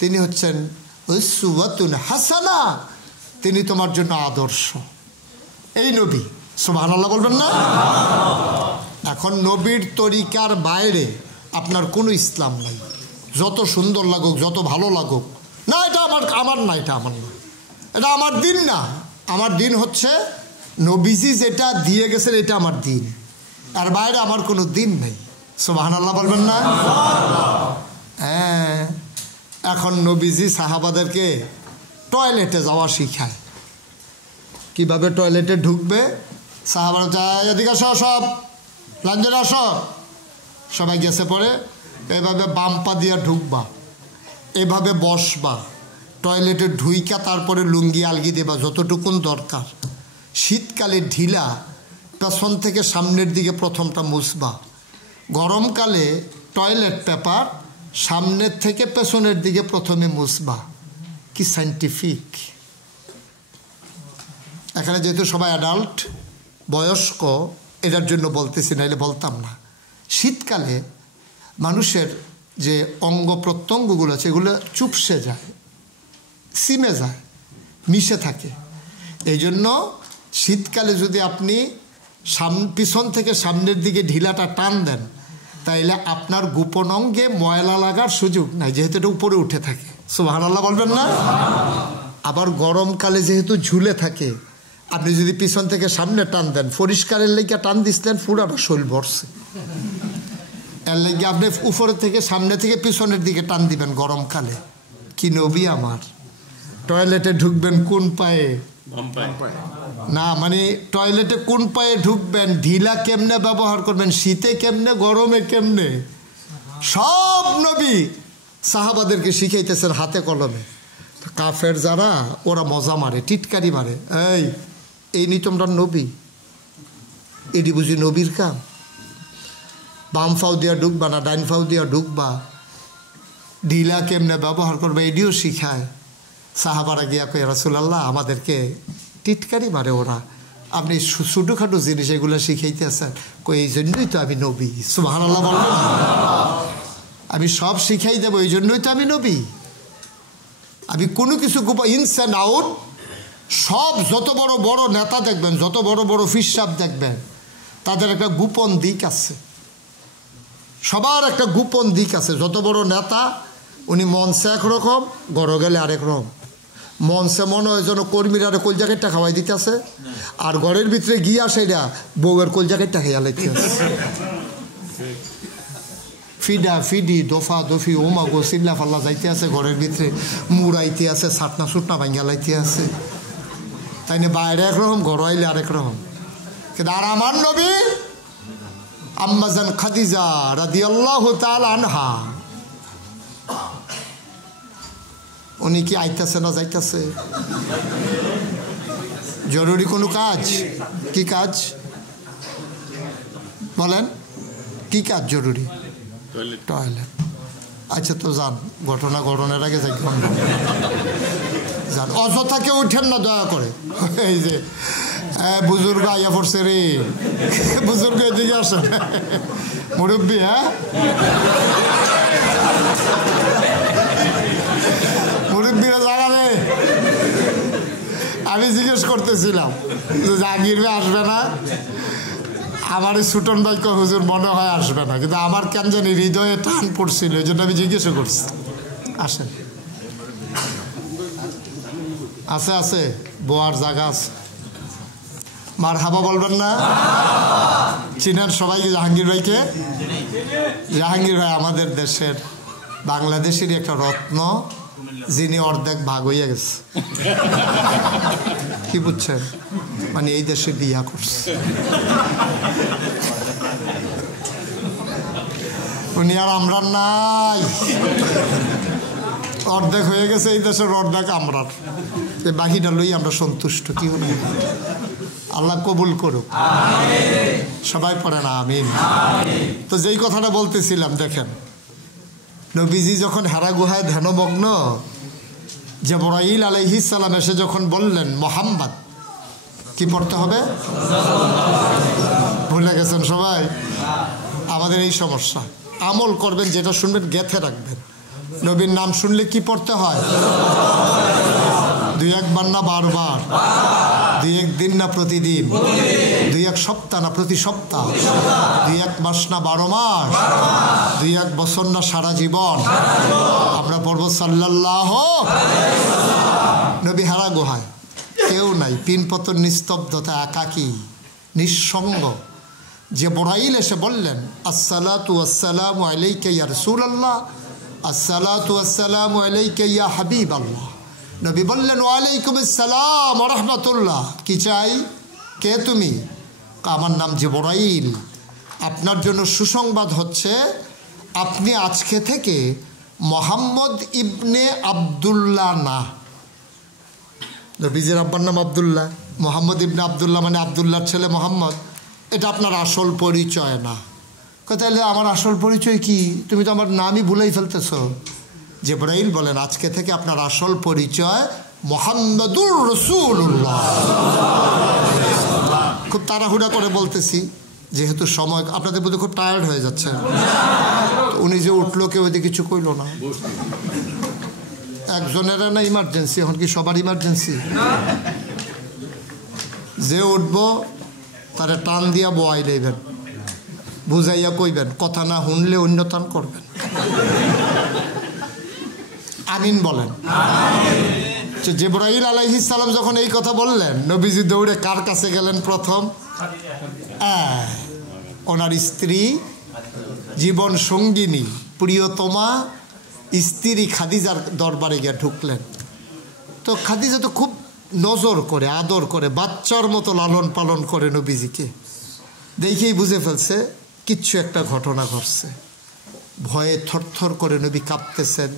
তিনি হচ্ছেন উসওয়াতুন হাসানা, তিনি তোমার জন্য আদর্শ। এই নবী, সুবহানাল্লাহ বলবেন না? এখন নবীর তরিকার বাইরে আপনার কোনো ইসলাম নাই। যত সুন্দর লাগুক, যত ভালো লাগুক, না এটা আমার না, এটা আমার না, এটা আমার দিন না। আমার দিন হচ্ছে নবীজি যেটা দিয়ে গেছেন, এটা আমার দিন। আর বাইরে আমার কোনো দিন নেই। সুবহানাল্লাহ বলবেন না? হ্যাঁ, এখন নবীজি সাহাবাদেরকে টয়লেটে যাওয়া শিখায়। কিভাবে টয়লেটে ঢুকবে? সাহাবারা যায়, এদিকে আসো, সব লাঞ্জনে আসো। সবাই গেছে পরে এভাবে বাম পা দিয়ে ঢুকবা, এভাবে বসবা, টয়লেটে ঢুইকা তারপরে লুঙ্গি আলগি দেবা যতটুকুন দরকার। শীতকালে ঢিলা, পেছন থেকে সামনের দিকে প্রথমটা মুছবা। গরমকালে টয়লেট পেপার সামনের থেকে পেছনের দিকে প্রথমে মুছবা। কি সাইন্টিফিক! এখানে যেহেতু সবাই অ্যাডাল্ট, বয়স্ক, এটার জন্য বলতেছি, নাইলে বলতাম না। শীতকালে মানুষের যে অঙ্গ প্রত্যঙ্গগুলো আছে এগুলো চুপসে যায়, সিমে যায়, মিশে থাকে। এই জন্য শীতকালে যদি আপনি পিছন থেকে সামনের দিকে ঢিলাটা টান দেন, তাইলে আপনার গোপন অঙ্গে ময়লা লাগার সুযোগ নাই, যেহেতু এটা উপরে উঠে থাকে। সুবহানাল্লাহ বলবেন না? আবার গরমকালে যেহেতু ঝুলে থাকে, আপনি যদি পিছন থেকে সামনে টান দেন, পরিষ্কারের লেগে টান দিচ্ছেন, পুরাটা শরীর ভরছে। এর লেগে আপনি উপরে থেকে সামনে থেকে পিছনের দিকে টান দিবেন গরমকালে। কি নবী আমার! টয়লেটে ঢুকবেন কোন পায়ে? না, মানে টয়লেটে কোন পায়ে ঢুকবেন, ঢিলা কেমনে ব্যবহার করবেন, শীতে কেমনে, গরমে কেমনে, সব নবী সাহাবাদেরকে শিখাইতেছেন হাতে কলমে। কাফের যারা ওরা মজা মারে, টিটকারি মারে, এই নি তোমরা নবী, এটি বুঝি নবীর কাম? বাম ফাউ দিয়া ঢুকবা না ডাইন ফাউ দিয়া ঢুকবা, ঢিলা কেমনে ব্যবহার করবে এটিও শিখায়। সাহাবারা গিয়া কই রাসূলুল্লাহ আমাদেরকে টিটকারি মারে ওরা, আপনি ছোটোখাটো জিনিস এগুলো শিখাইতেছেন। কই এই জন্যই তো আমি নবী। সুবহানাল্লাহ বলবেন, আমি সব শিখাই দেবো, এই জন্যই তো আমি নবী। আমি কোনো কিছু ইনস অ্যান্ড আউট সব, যত বড় বড় নেতা দেখবেন, যত বড় বড় ফিসাব দেখবেন, তাদের একটা গোপন দিক আছে, সবার একটা গোপন দিক আছে। যত বড় নেতা উনি মঞ্চে একরকম, ঘরে গেলে আরেক রকম। মঞ্চে মনে হয় যেন কর্মীরা কোল জ্যাকেটটা খাওয়াই দিতে আছে, আর ঘরের ভিতরে গিয়া সেটা বউয়ের কোল জ্যাকেটটা খাইয়া লাইতে আছে। ফিডা ফিডি দফা দফি ওমা গো চিল্লা ফাল্লা যাইতে আছে, ঘরের ভিতরে মুড়াইতে আছে, ছাটনা ছুটনা ভাঙ্গা লাইতে আছে। তাই না, বাইরে একরকম, ঘর আইলে আরেক রকম। কিন্তু আর আমার নবী আম্মাজান খাদিজা রাদিয়াল্লাহু তাআলা আনহা, উনি কি আইতাছে না যাইতাছে? জরুরি কোনো কাজ? কি কাজ বলেন, কি কাজ জরুরি? টয়লেট। আচ্ছা তো যান, ঘটনার আগে যাই যান, অযথা কেউ উঠেন না দয়া করে। এই যে বুজুর্গ আইয়া পড়ছে রে, বুজুর্গ এদিকে আসেন, মুরব্বী। হ্যাঁ, মুরব্বীরা জাগাবে। আমি জিজ্ঞেস করতেছিলাম যে জাহাঙ্গীর ভাই আসবে না, আমার ছুটন ভাই কয় হুজুর মনে হয় আসবে না, কিন্তু আমার কেন জানি হৃদয়ে টান পড়ছিল, এই জন্য আমি জিজ্ঞেস করছি। আসেন, আছে আছে, বোয়ার জায়গা আছে। মারহাবা বলবেন না? চিনেন সবাই জাহাঙ্গীর ভাইকে? জাহাঙ্গীর ভাই আমাদের দেশের, বাংলাদেশেরই একটা রত্ন, যিনি অর্ধেক ভাগ হইয়া গেছে। কি বুঝছেন, মানে এই দেশে বিয়া করছে উনি, আর আমরা নাই। অর্ধেক হয়ে গেছে এই দেশের, অর্ধেক আমরার, এই বাকিটা লই আমরা সন্তুষ্ট। কি বলি, আল্লাহ কবুল করুক, সবাই পড়ে না আমিন। তো যেই কথাটা বলতেছিলাম, দেখেন নবীজি যখন হেরা গুহায় ধ্যানমগ্ন, জিবরাইল আলাইহিস সালাম এসে যখন বললেন মুহাম্মদ কি পড়তে হবে, ভুলে গেছেন সবাই? আমাদের এই সমস্যা, আমল করবেন, যেটা শুনবেন গেঁথে রাখবেন। নবীর নাম শুনলে কি পড়তে হয়? 2-1 বার না 12 বার? 2-1 দিন না প্রতিদিন? 2-1 সপ্তাহ না প্রতি সপ্তাহ? 2-1 মাস না 12 মাস? 2-1 বছর না সারা জীবন? আমরা পড়ব সাল্লাল্লাহু। নবী হারা গুহায়, কেউ নাই, পিনপতন, নিস্তব্ধতা, একাকী, নিঃসঙ্গ। জিবরাইল এসে বললেন আসসালাতু ওয়াসসালামু আলাইকা ইয়া রাসূলুল্লাহ, আসসালাতু ওয়াসসালামু আলাইকা ইয়া হাবিবাল্লাহ। নবী বললেন ওয়ালাইকুম আসসালাম ওয়া রাহমাতুল্লাহ। কি চাই, কে তুমি? আমার নাম জিবরাইল। আপনার জন্য সুসংবাদ হচ্ছে, আপনি আজকে থেকে মোহাম্মদ ইবনে আবদুল্লাহ না। নবীজির আব্বার নাম আবদুল্লাহ, মোহাম্মদ ইবনে আবদুল্লাহ মানে আবদুল্লাহর ছেলে মোহাম্মদ। এটা আপনার আসল পরিচয় না। তাহলে আমার আসল পরিচয় কি? তুমি তো আমার নামই ভুলেই ফেলতেছ। জিবরাইল বলেন আজকে থেকে আপনার আসল পরিচয় মুহাম্মাদুর রাসূলুল্লাহ। খুব তাড়াহুড়া করে বলতেছি, যেহেতু সময়, আপনাদের বোধহয় খুব টায়ার্ড হয়ে যাচ্ছে। উনি যে উঠলো, কেউ ওইদিকে কিছু কইল না। একজনের না ইমার্জেন্সি, এখন কি সবার ইমার্জেন্সি? যে উঠবো তারে টান দিয়া বয়াই লইবেন, বুঝাইয়া কইবেন, কথা না শুনলে অন্যতান করবেন। আমিন বলেন। জিবরাইল আলাইহিস সালাম যখন এই কথা বললেন, নবীজি দৌড়ে কার কাছে গেলেন প্রথম? ওনার স্ত্রী, জীবন সঙ্গিনী, প্রিয়তমা স্ত্রী খাদিজার দরবারে গিয়ে ঢুকলেন। তো খাদিজা তো খুব নজর করে, আদর করে, বাচ্চার মতো লালন পালন করে নবীজিকে। দেখেই বুঝে ফেলছে কিচ্ছু একটা ঘটনা ঘটছে। ভয়ে থরথর করে নবী কাঁপতেছেন,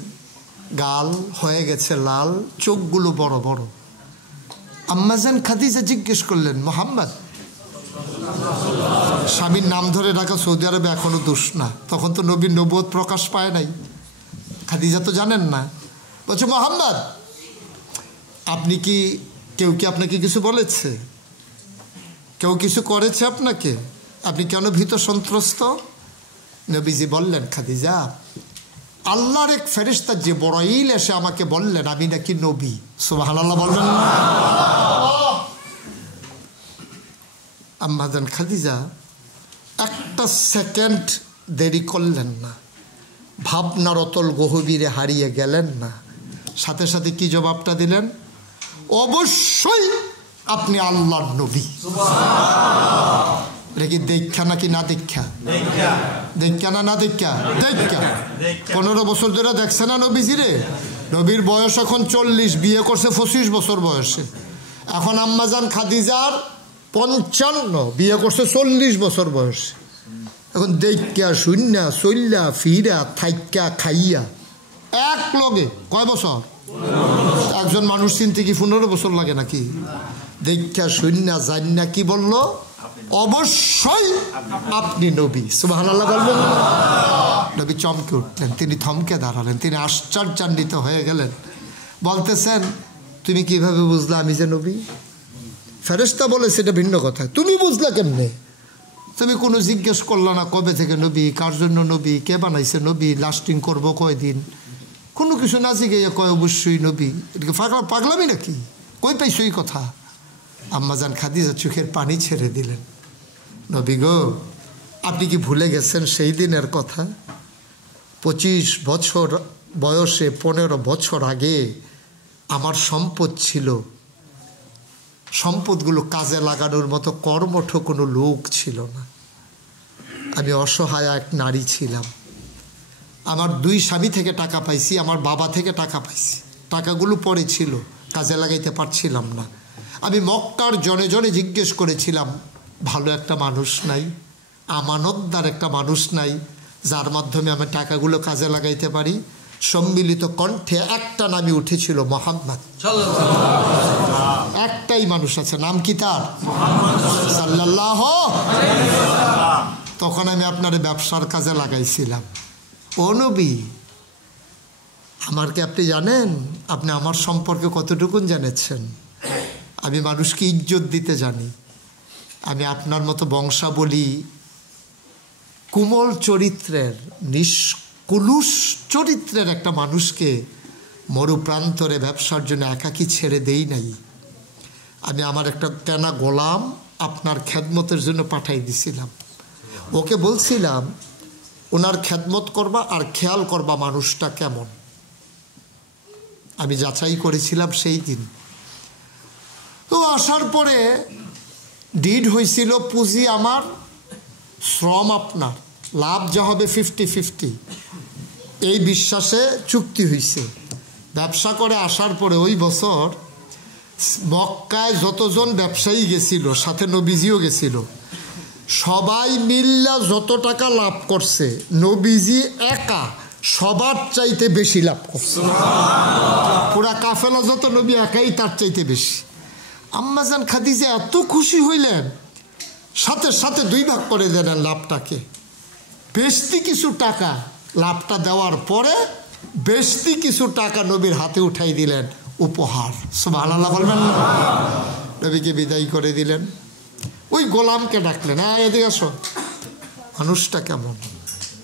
গাল হয়ে গেছে লাল, চোখগুলো বড় বড়। আম্মাজান খাদিজা জিজ্ঞেস করলেন, মোহাম্মদ, স্বামীর নাম ধরে ডাকা সৌদি আরবে এখনো দোষ না, তখন তো নবীর নবুয়ত প্রকাশ পায় নাই, খাদিজা তো জানেন না। বলছে, মোহাম্মদ, আপনি কি, কেউ কি আপনাকে কিছু বলেছে? কেউ কিছু করেছে আপনাকে? আপনি কেন ভীত সন্ত্রস্ত? নবীজি বললেন, খাদিজা, আল্লাহর এক ফেরেশতা জিবরাইল এসে আমাকে বললেন আমি নাকি নবী। সুবহানাল্লাহ বললেন না? আম্মাজান খাদিজা একটা সেকেন্ড দেরি করলেন না, ভাবনার অতল গহীরে হারিয়ে গেলেন না, সাথে সাথে কি জবাবটা দিলেন? অবশ্যই আপনি আল্লাহর নবী। এটা কি দেখা নাকি না দেখা? দেখা না দেখা? দেখা। 15 বছর ধরে দেখছে না নবীজিরে? নবীর বয়স এখন 40, বিয়ে করছে 25 বছর বয়সে। এখন আম্মাজান খাদিজার 55, বিয়ে করছে 40 বছর বয়সে। এখন দেখা শূন্যা চল্লা ফিরা থাইকা খাইয়া এক লগে কয় বছর? একজন মানুষ চিনতে কি 15 বছর লাগে নাকি? দেখা শূন্যা জান্না কি বলল? অবশ্যই আপনি নবী। সুবহানাল্লাহ বলবেন। নবী চমকে উঠলেন, তিনি থমকে দাঁড়ালেন, তিনি আশ্চর্যান্বিত হয়ে গেলেন। বলতেছেন, তুমি কিভাবে বুঝলা আমি যে নবী? ফেরেশতা বলে সেটা ভিন্ন কথা, তুমি বুঝলা কেমনে? তুমি কোনো জিজ্ঞেস করলো না কবে থেকে নবী, কার জন্য নবী, কে বানাইছে নবী, লাস্টিং করবো কয়দিন, কোনো কিছু না জিজ্ঞেস কয় অবশ্যই নবী। এটাকে পাগলামি নাকি? কই পাইছো এই কথা? আম্মাজান খাদিজা চোখের পানি ছেড়ে দিলেন। নবী গো, আপনি কি ভুলে গেছেন সেই দিনের কথা? 25 বছর বয়সে 15 বছর আগে আমার সম্পদ ছিল, সম্পদগুলো কাজে লাগানোর মতো কর্মঠ কোনো লোক ছিল না। আমি অসহায় এক নারী ছিলাম। আমার 2 স্বামী থেকে টাকা পাইছি, আমার বাবা থেকে টাকা পাইছি, টাকাগুলো পরে ছিল, কাজে লাগাইতে পারছিলাম না। আমি মক্কার জনে জনে জিজ্ঞেস করেছিলাম, ভালো একটা মানুষ নাই, আমানতদার একটা মানুষ নাই, যার মাধ্যমে আমি টাকাগুলো কাজে লাগাইতে পারি? সম্মিলিত কণ্ঠে একটা নামই উঠেছিল, মুহাম্মদ। একটাই মানুষ আছে, নাম কি তার? সাল্লাল্লাহু আলাইহি ওয়াসাল্লাম। তখন আমি আপনার ব্যবসার কাজে লাগাইছিলাম। ও নবী, আমারকে আপনি জানেন? আপনি আমার সম্পর্কে কতটুকুন জেনেছেন? আমি মানুষকে ইজ্জত দিতে জানি। আমি আপনার মতো বংশাবলী, কোমল চরিত্রের, নিষ্কুলুষ চরিত্রের একটা মানুষকে মরুপ্রান্তরে ব্যবসার জন্য একাকী ছেড়ে দেই নাই। আমি আমার একটা কেনা গোলাম আপনার খেদমতের জন্য পাঠাই দিছিলাম। ওকে বলছিলাম ওনার খেদমত করবা আর খেয়াল করবা মানুষটা কেমন। আমি যাচাই করেছিলাম সেই দিন। তো আসার পরে ডিড হয়েছিল, পুঁজি আমার, শ্রম আপনার, লাভ যা হবে 50-50, এই বিশ্বাসে চুক্তি হয়েছে। ব্যবসা করে আসার পরে ওই বছর মক্কায় যতজন ব্যবসায়ী গেছিল, সাথে নবীজিও গেছিল, সবাই মিল্লা যত টাকা লাভ করছে, নবীজি একা সবার চাইতে বেশি লাভ করছে। পুরা কাফেলা যত, নবী একাই তার চাইতে বেশি। আম্মাজান খাদিজা এত খুশি হইলেন, সাথে সাথে 2 ভাগ করে দিলেন লাভটাকে। বেশি কিছু টাকা লাভটা দেওয়ার পরে বেশি কিছু টাকা নবীর হাতে উঠাই দিলেন উপহার। সুবহানাল্লাহ বলবেন না? নবীকে বিদায় করে দিলেন। ওই গোলামকে ডাকলেন, হ্যাঁ এদিকে আসো, মানুষটা কেমন?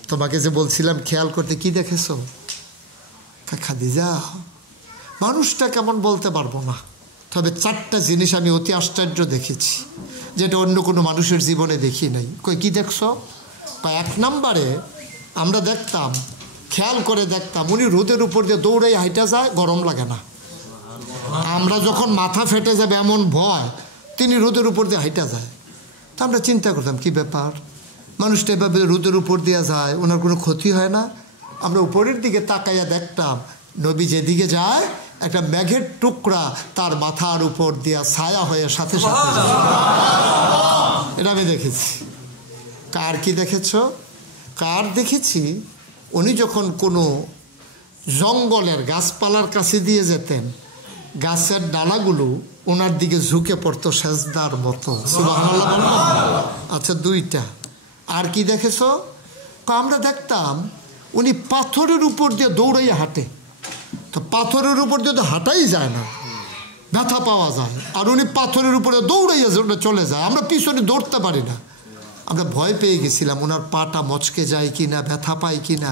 তোমাকে যে বলছিলাম খেয়াল করতে, কি দেখেছ? খাদিজা, মানুষটা কেমন বলতে পারবো না, তবে 4টা জিনিস আমি অতি আশ্চর্য দেখেছি, যেটা অন্য কোনো মানুষের জীবনে দেখি নাই। কই কি দেখছো? 1 নম্বরে আমরা দেখতাম, খেয়াল করে দেখতাম, উনি রোদের উপর দিয়ে দৌড়াই হাইটা যায়, গরম লাগে না। আমরা যখন মাথা ফেটে যাবে এমন ভয়, তিনি রোদের উপর দিয়ে হাইটা যায়। তা আমরা চিন্তা করতাম, কি ব্যাপার, মানুষটা এভাবে রোদের উপর দিয়ে যায়, ওনার কোনো ক্ষতি হয় না? আমরা উপরের দিকে তাকাইয়া দেখতাম, নবী যেদিকে যায় একটা মেঘের টুকরা তার মাথার উপর দিয়া ছায়া হয়ে সাথে সাথে। এটা আমি দেখেছি। কার কি দেখেছ? কার দেখেছি, উনি যখন কোনো জঙ্গলের গাছপালার কাছে দিয়ে যেতেন, গাছের ডালাগুলো ওনার দিকে ঝুঁকে পড়তো সেজদার মতো। সুবহানাল্লাহ বললাম। আচ্ছা, দুইটা। আর কি দেখেছ? আমরা দেখতাম উনি পাথরের উপর দিয়ে দৌড়াইয়া হাঁটে। তো পাথরের উপর দিয়ে তো হাঁটাই যায় না, ব্যথা পাওয়া যায়, আর উনি পাথরের উপরে দৌড়াইয়া চলে যায়। আমরা পিছনে দৌড়তে পারি না। আমরা ভয় পেয়ে গেছিলাম ওনার পাটা মচকে যায় কিনা, ব্যথা পায় কিনা।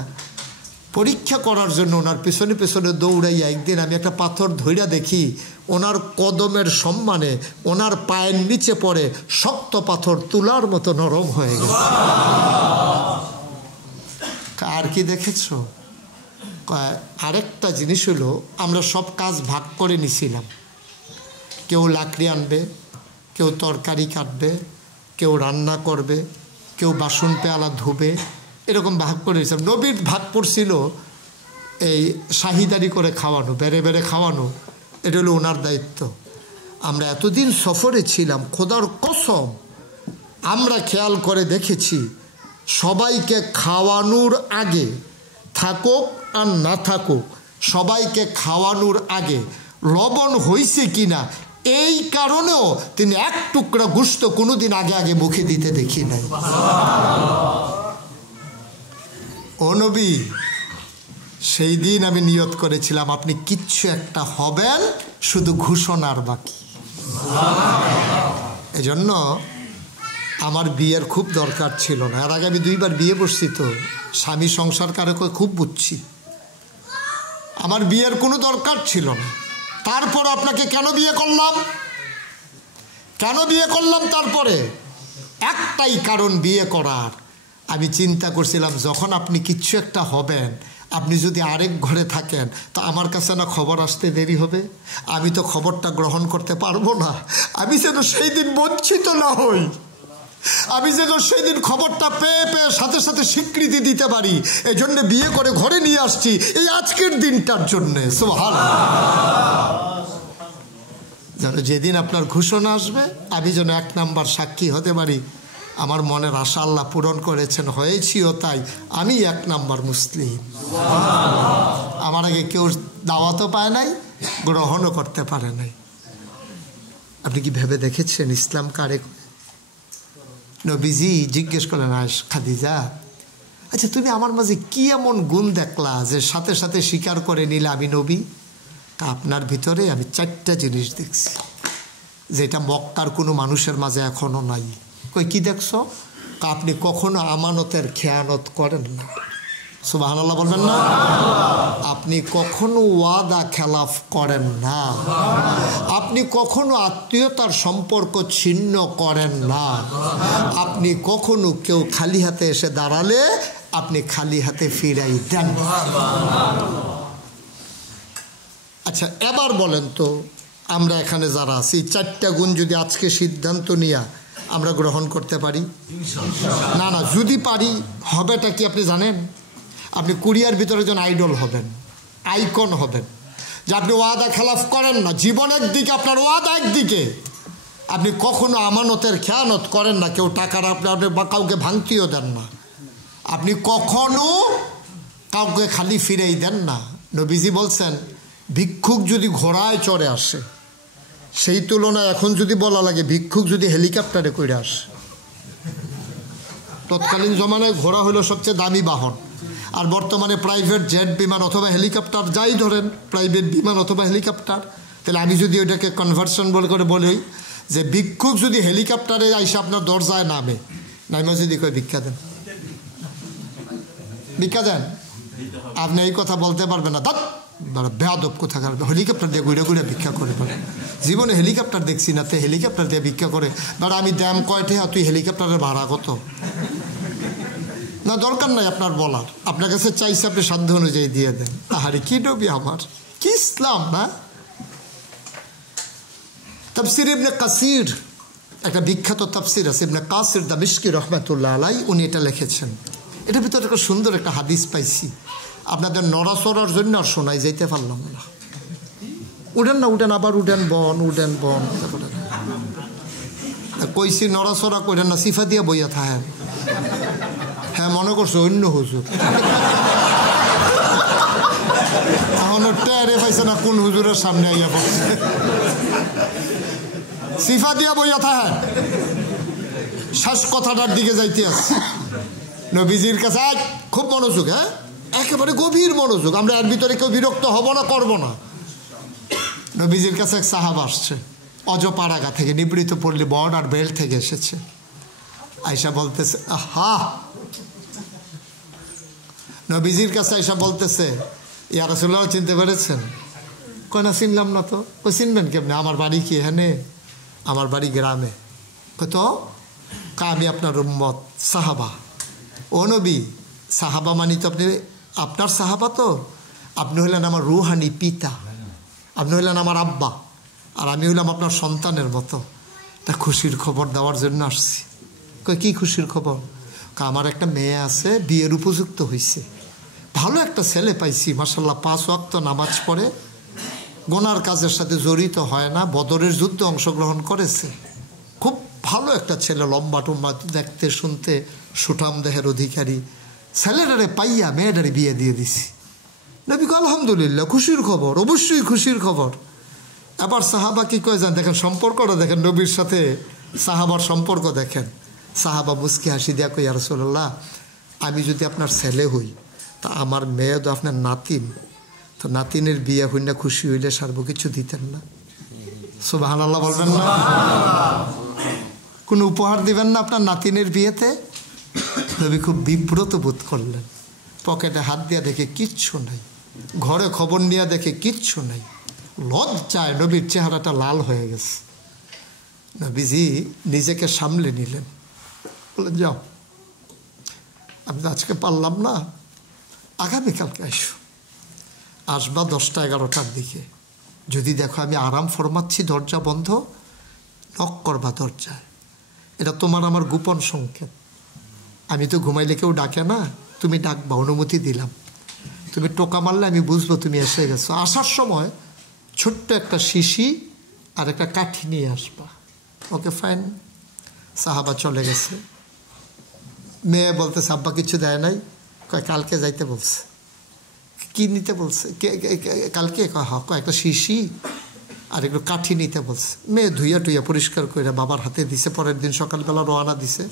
পরীক্ষা করার জন্য ওনার পেছনে পেছনে দৌড়াইয়া একদিন আমি একটা পাথর ধইরা দেখি ওনার কদমের সম্মানে ওনার পায়ের নিচে পড়ে শক্ত পাথর তুলার মতো নরম হয়ে গেছে। আর কি দেখেছ? আরেকটা জিনিস হলো, আমরা সব কাজ ভাগ করে নিছিলাম। কেউ লাকড়ি আনবে, কেউ তরকারি কাটবে, কেউ রান্না করবে, কেউ বাসন পেয়ালা ধুবে, এরকম ভাগ করে নিয়েছিলাম। নবীর ভাগ পড়ছিল এই শাহিদারি করে খাওয়ানো, বেড়ে বেড়ে খাওয়ানো, এটা হলো ওনার দায়িত্ব। আমরা এতদিন সফরে ছিলাম, খোদার কসম আমরা খেয়াল করে দেখেছি সবাইকে খাওয়ানোর আগে, থাকুক আর না থাকুক, সবাইকে খাওয়ানোর আগে লবণ হয়েছে কিনা এই কারণেও তিনি এক টুকরা গোশত কোনোদিন আগে আগে মুখে দিতে দেখি নাই। ও নবী, সেই দিন আমি নিয়ত করেছিলাম আপনি কিচ্ছু একটা হবেন, শুধু ঘোষণার বাকি। এজন্য আমার বিয়ের খুব দরকার ছিল না। এর আগে আমি 2 বার বিয়ে বসছি, তো স্বামী সংসার কারকে খুব বুঝছি। আমার বিয়ের কোনো দরকার ছিল না, তারপর আপনাকে কেন বিয়ে করলাম? কেন বিয়ে করলাম? তারপরে একটাই কারণ বিয়ে করার। আমি চিন্তা করছিলাম যখন আপনি কিচ্ছু একটা হবেন, আপনি যদি আরেক ঘরে থাকেন তো আমার কাছে না খবর আসতে দেরি হবে, আমি তো খবরটা গ্রহণ করতে পারবো না। আমি যেন সেই দিন বঞ্চিত না হই, আমি যেন সেই দিন খবরটা পেয়ে পেয়ে সাথে সাথে স্বীকৃতি দিতে পারি। এই জন্য বিয়ে করে ঘরে নিয়ে আসছি এই আজকের দিনটার জন্যে। সুবহানাল্লাহ। যেন যেদিন আপনার ঘোষণা আসবে আমি যেন 1 নাম্বার সাক্ষী হতে পারি। আমার মনের আশা আল্লাহ পূরণ করেছেন, হয়েছিও তাই। আমি 1 নাম্বার মুসলিম। আমার আগে কেউ দাওয়াতও পায় নাই, গ্রহণও করতে পারে নাই। আপনি কি ভেবে দেখেছেন ইসলাম কারে? নবীজি জিজ্ঞেস করলেন, খাদিজা, আচ্ছা তুমি আমার মাঝে কি এমন গুণ দেখলা যে সাথে সাথে স্বীকার করে নিলে আমি নবী? তা আপনার ভিতরে আমি 4টা জিনিস দেখছি যেটা মক্কার কোনো মানুষের মাঝে এখনো নাই। কই কি দেখছো? আপনি কখনো আমানতের খেয়ানত করেন না। সুবহানাল্লাহ বলবেন না? আপনি কখনো ওয়াদা খেলাফ করেন না, আপনি কখনো আত্মীয়তার সম্পর্ক ছিন্ন করেন না, আপনি কখনো কেউ খালি হাতে এসে দাঁড়ালে আপনি খালি হাতে ফিরাই দেন। আচ্ছা, এবার বলেন তো আমরা এখানে যারা আছি 4টা গুণ যদি আজকে সিদ্ধান্ত নিয়ে আমরা গ্রহণ করতে পারি? না না, যদি পারি হবেটা কি আপনি জানেন? আপনি কুরিয়ার ভিতরে একজন আইডল হবেন, আইকন হবেন, যে আপনি ওয়াদা খেলাফ করেন না। জীবনের দিকে আপনার ওয়াদা একদিকে, আপনি কখনো আমানতের খেয়ানত করেন না, কেউ টাকার আপনি কাউকে ভাঙতিও দেন না, আপনি কখনো কাউকে খালি ফিরেই দেন না। নবীজি বলছেন ভিক্ষুক যদি ঘোড়ায় চড়ে আসে, সেই তুলনায় এখন যদি বলা লাগে ভিক্ষুক যদি হেলিকপ্টারে করে আসে। তৎকালীন জমানায় ঘোড়া হলো সবচেয়ে দামি বাহন, আর বর্তমানে প্রাইভেট জেট বিমান অথবা হেলিকপ্টার, যাই ধরেন প্রাইভেট বিমান অথবা হেলিকপ্টার। তাহলে আমি যদি ওইটাকে কনভার্সন করে বলি যে ভিক্ষুক যদি হেলিকপ্টারে আইসে আপনার দরজায় নামে, নাইমা যদি কই ভিক্ষা দেন, ভিক্ষা দেন, আপনি এই কথা বলতে পারবেন না, বেয়াদব কোথাকার, হেলিকপ্টার দিয়ে ঘুরে ঘুরে ভিক্ষা করে পারে। জীবনে হেলিকপ্টার দেখছি না, তে হেলিকপ্টার দিয়ে ভিক্ষা করে, বাট আমি দাম কয়টে, তুই হেলিকপ্টারের ভাড়া কত? না, দরকার নাই আপনার বলার, আপনার কাছে চাইছে আপনি সাধ্য অনুযায়ী দিয়ে দেন। আহারে কি নবী আমার, কি ইসলাম না? তাফসির ইবনে কাসির, একটা বিখ্যাত তাফসির আছে, ইবনে কাসির দামিশকি রহমাতুল্লাহ আলাই, উনি এটা লিখেছেন। এটার ভিতরে একটা সুন্দর একটা হাদিস পাইছি, আপনাদের নড়াচড়ার জন্য আর শোনাই যাইতে পারলাম না। উঠেন না, উঠেন, আবার উঠেন, বন, উঠেন, বন। কইছি নড়াচড়া করেন না, সিফা দিয়ে বইয়া থাকেন। হ্যাঁ, মনে করছো অন্য হুজুর। এখনো টেরে পাইছে না কোন হুজুরের সামনে আইয়া পড়ছে। সিফা দিয়া বইয়া থাকেন। শেষ কথাটার দিকে যাইতে আছে নবীজির কাছে। খুব মনোযোগ, হ্যাঁ, একেবারে গভীর মনোযোগ। আমরা এর ভিতরে কেউ বিরক্ত হব না, করব না। নবীজির কাছে এক সাহাবা আসছে অজপাড়াগা থেকে, নিবৃত পল্লী বর্ডার বেল্ট থেকে এসেছে। আয়সা বলতেছে, আহা, নবীজির কাছে আয়সা বলতেছে, ইয়া রাসূলুল্লাহ চিনতে পেরেছেন? কয় না, চিনলাম না তো। ও চিনবেন কেমনে? আমার বাড়ি কি এখানে? আমার বাড়ি গ্রামে। কত? আমি আপনার উম্মত, সাহাবা। ও নবী, সাহাবা মানি তো আপনি আপনার সাহাবা তো? আপনি হলেন আমার রুহানি পিতা, আপনি হলেন আমার আব্বা, আর আমি হইলাম আপনার সন্তানের মতো। তা খুশির খবর দেওয়ার জন্য আসছি। কই, কী খুশির খবর? আমার একটা মেয়ে আছে, বিয়ের উপযুক্ত হয়েছে, ভালো একটা ছেলে পাইছি, মাশাআল্লাহ, 5 ওয়াক্ত নামাজ পড়ে, গোনার কাজের সাথে জড়িত হয় না, বদরের যুদ্ধে অংশগ্রহণ করেছে, খুব ভালো একটা ছেলে, লম্বা টম্বা, দেখতে শুনতে সুঠাম দেহের অধিকারী। ছেলেটারে পাইয়া মেয়েটারে বিয়ে দিয়ে দিছি। নবী কয়, আলহামদুলিল্লাহ, খুশির খবর, অবশ্যই খুশির খবর। এবার সাহাবা কি কয়ে যান দেখেন, সম্পর্কটা দেখেন, নবীর সাথে সাহাবার সম্পর্ক দেখেন। সাহাবা মুস্কি হাসি দেয়া কই, ইয়া রাসূলুল্লাহ, আমি যদি আপনার ছেলে হই, তা আমার মেয়ে তো আপনার নাতিন, তো নাতিনের বিয়ে হই না, খুশি হইলে সার্ব কিছু দিতেন না? সুবহানাল্লাহ বলবেন না? কোনো উপহার দিবেন না আপনার নাতিনের বিয়েতে? নবী খুব বিব্রত বোধ করলেন। পকেটে হাত দিয়া দেখে কিচ্ছু নাই, ঘরে খবর নিয়ে দেখে কিচ্ছু নাই। লজ্জায় নবীর চেহারাটা লাল হয়ে গেছে। নবীজি নিজেকে সামলে নিলেন, বললেন, যাও, আমি তো আজকে পারলাম না, আগামীকালকে আসবা 10টা 11টার দিকে। যদি দেখো আমি আরাম ফরমাচ্ছি, দরজা বন্ধ, নক করবা দরজায়। এটা তোমার আমার গোপন সংকেত। আমি তো ঘুমাইলে কেউ ডাকে না, তুমি ডাকবা, অনুমতি দিলাম। তুমি টোকা মারলে আমি বুঝবো তুমি এসে গেছো। আসার সময় ছোট্ট একটা শিশি আর একটা কাঠি নিয়ে আসবা। ওকে, ফাইন। সাহাবা চলে গেছে। মেয়ে বলতেছে, আব্বা কিছু দেয় নাই? কয়, কালকে যাইতে বলছে। কি নিতে বলছে? কালকে? কয়, একটা শিশি আর একটু কাঠি নিতে বলছে। মেয়ে ধুইয়া টুইয়া পরিষ্কার করে বাবার হাতে দিছে। পরের দিন সকালবেলা রওনা দিছে।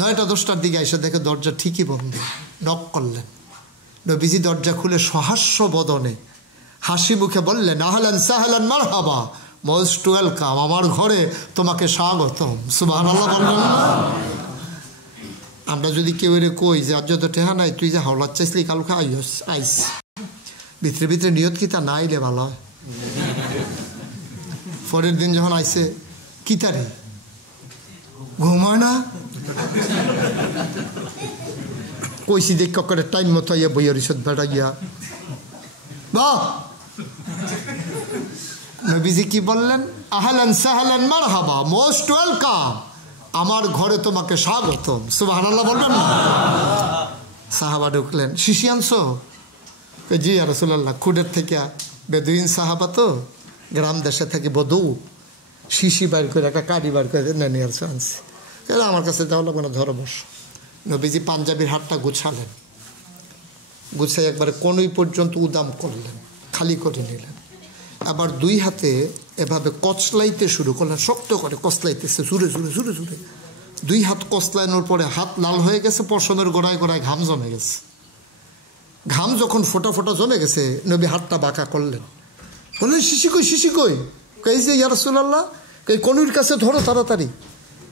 9টা 10টার দিকে এসে দেখে দরজা ঠিকই বন্ধ। নক করলেন। নবীজি দরজা খুলে সহাস্য বদনে হাসি মুখে বললেন, আহলান সাহলান মারহাবা, মোস্ট ওয়েলকাম, আমার ঘরে তোমাকে স্বাগতম। সুবহানাল্লাহ বলবেন না? আমরা যদি কেউ এর কই যে আজ যত টেহা নাই, তুই যে হাওলাত চাইছিলি কালকে আইস, ভিতরে ভিতরে নিয়ত কি তা না আইলে ভালো হয়। পরের দিন যখন আইসে, কি তারি ঘুমায় না, কইসি দেখ করে টাইম মতো ইয়া বইয়া রিসত বেড়া গিয়া বা। নবীজি কি বললেন? আহলান সাহলান মারহাবা, মোস্ট ওয়েলকাম, আমার ঘরে তোমাকে স্বাগতম। সুবহানাল্লাহ বলবেন না? সাহাবা ঢুকলেন। শিশি আনছো? জি ইয়া রাসূলুল্লাহ, খুদের থেকে, বেদুইন সাহাবা তো, গ্রাম দেশে থেকে বধু, শিশি বার করে একটা কাঠি বার করে নিয়ে আনছি। আমার কাছে যাওয়া লাগবে না, ধরো বস। নবীজি পাঞ্জাবির হাতটা গুছালেন, গুছাই একবারে কোনই পর্যন্ত উদাম করলেন, খালি করে নিলেন। আবার 2 হাতে এভাবে কচলাইতে শুরু করলেন, শক্ত করে কচলাইতেছে, জুড়ে জুড়ে জুড়ে জুড়ে। 2 হাত কচলানোর পরে হাত লাল হয়ে গেছে, পশমের গোড়ায় গোড়ায় ঘাম জমে গেছে। ঘাম যখন ফোটা ফোটা জমে গেছে, নবী হাতটা বাঁকা করলেন, বললেন, শিশি কই, শিশি কই? কই যে ইয়া রাসূলুল্লাহ, কই কনুর কাছে ধরো তাড়াতাড়ি।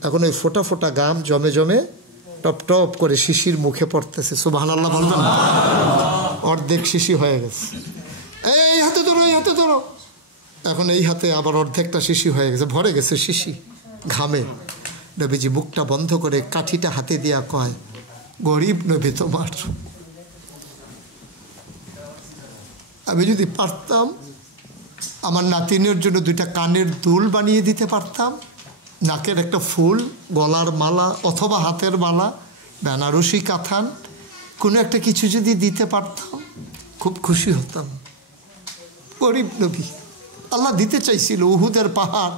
এখন ওই ফোটা ফোটা ঘাম জমে জমে টপ টপ করে শিশির মুখে পড়তেছে। সুবহানাল্লাহ বলবেন না? অর্ধেক শিশি হয়ে গেছে। এই হাতে ধরো, এই হাতে ধরো। এখন এই হাতে আবার অর্ধেকটা শিশি হয়ে গেছে, ভরে গেছে শিশি ঘামে। নবীজি মুখটা বন্ধ করে কাঠিটা হাতে দিয়া কয়, গরিব নবী তোমার, আমি যদি পারতাম আমার নাতিনের জন্য 2টা কানের দুল বানিয়ে দিতে পারতাম, নাকের একটা ফুল, গলার মালা অথবা হাতের মালা, বেনারসি কাঁথান, কোনো একটা কিছু যদি দিতে পারতাম খুব খুশি হতাম। গরিব নবী। আল্লাহ দিতে চাইছিল, উহুদের পাহাড়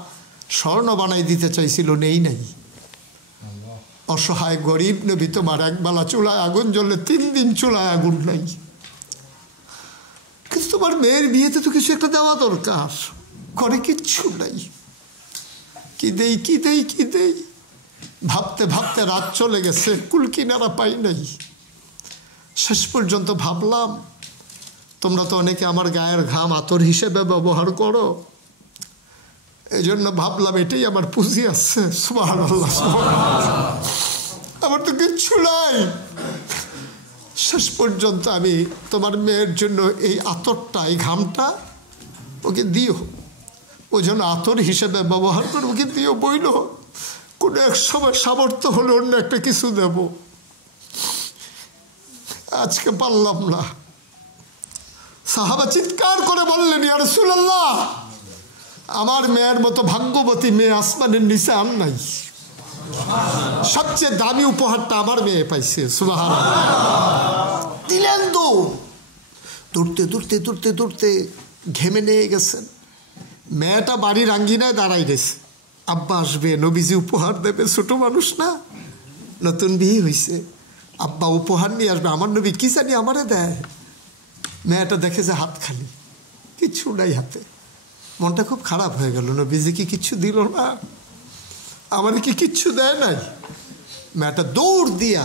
স্বর্ণ বানাই দিতে চাইছিল, নেই নাই। অসহায় গরিব নবী, তোমার একবেলা চুলায় আগুন জ্বললে 3 দিন চুলায় আগুন নাই। কিন্তু তোমার মেয়ের বিয়েতে তো কিছু একটা দেওয়া দরকার, করে কিচ্ছু নাই। কি দেই কি দেই কি দেই, ভাবতে ভাবতে রাত চলে গেছে, কুল কিনারা পাই নাই। শেষ পর্যন্ত ভাবলাম, তোমরা তো অনেকে আমার গায়ের ঘাম আতর হিসেবে ব্যবহার করো, এই জন্য ভাবলাম এটাই আমার পুঁজি আছে। সুবহানাল্লাহ, আমার তো কিচ্ছু নাই। শেষ পর্যন্ত আমি তোমার মেয়ের জন্য এই আতরটা, এই ঘামটা ওকে দিও, ও যেন আতর হিসেবে ব্যবহার করে, ওকে দিও। বইল কোনো এক সময় সামর্থ্য হলে অন্য একটা কিছু দেব, আজকে পারলাম না। সাহাবা চিৎকার করে বললেন, ইয়া রাসূলুল্লাহ, আমার মেয়ের মতো ভাগ্যবতী মেয়ে আসমানের নিচে আর নাই। সবচেয়ে দামি উপহারটা আমার মেয়ে পাইছে। সুবহানাল্লাহ। দিলেন দৌড়তে দৌড়তে দৌড়তে দৌড়তে ঘেমে নিয়ে গেছেন। মেয়েটা বাড়ির আঙ্গিনায় দাঁড়াই গেছে, আব্বা আসবে, নবীজি উপহার দেবে, ছোট মানুষ না, নতুন বিয়ে হয়েছে, আব্বা উপহার নিয়ে আসবে, আমার নবী কি জানি আমারে দেয়। মেয়েটা দেখে যে হাত খালি, কিচ্ছু নাই হাতে। মনটা খুব খারাপ হয়ে গেল, নবীজি কি কিচ্ছু দিল না, আমার কি কিচ্ছু দেয় নাই। মেয়েটা দৌড় দিয়া,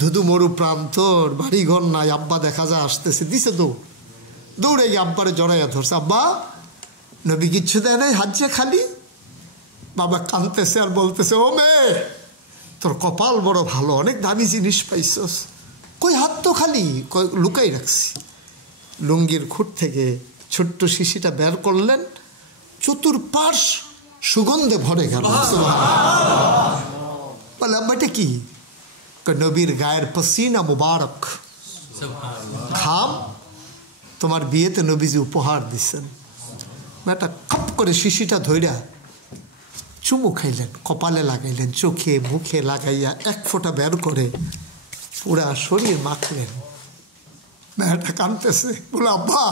ধুধু মরু প্রান্তর, বাড়িঘর নাই, আব্বা দেখা যায় আসতেছে, দিছে দৌড়ে গিয়ে আব্বারে জড়াইয়া ধরছে, আব্বা নবী কিচ্ছু দেয় নাই, হাত যে খালি। বাবা কাঁদতেছে আর বলতেছে, ও মেয়ে, তোর কপাল বড় ভালো, অনেক দামি জিনিস পাইছস। কই হাত তো খালি, লুকাই রাখছি। লুঙ্গির খুঁট থেকে ছোট্ট শিশিটা বের করলেন, চতুর্পাশ সুগন্ধে ভরে গেল। বলে, আব্বা এটা কি? নবীর গায়ের পসিনা মুবারক, খাম, তোমার বিয়েতে নবীজি উপহার দিচ্ছেন। মেয়েটা খপ করে শিশিটা ধইরা চুমু খাইলেন, কপালে লাগাইলেন, চোখে মুখে লাগাইয়া 1 ফোঁটা বের করে পুরা শরীর মাখলেন। মেয়েটা কাঁদতেছে, বলে, আব্বা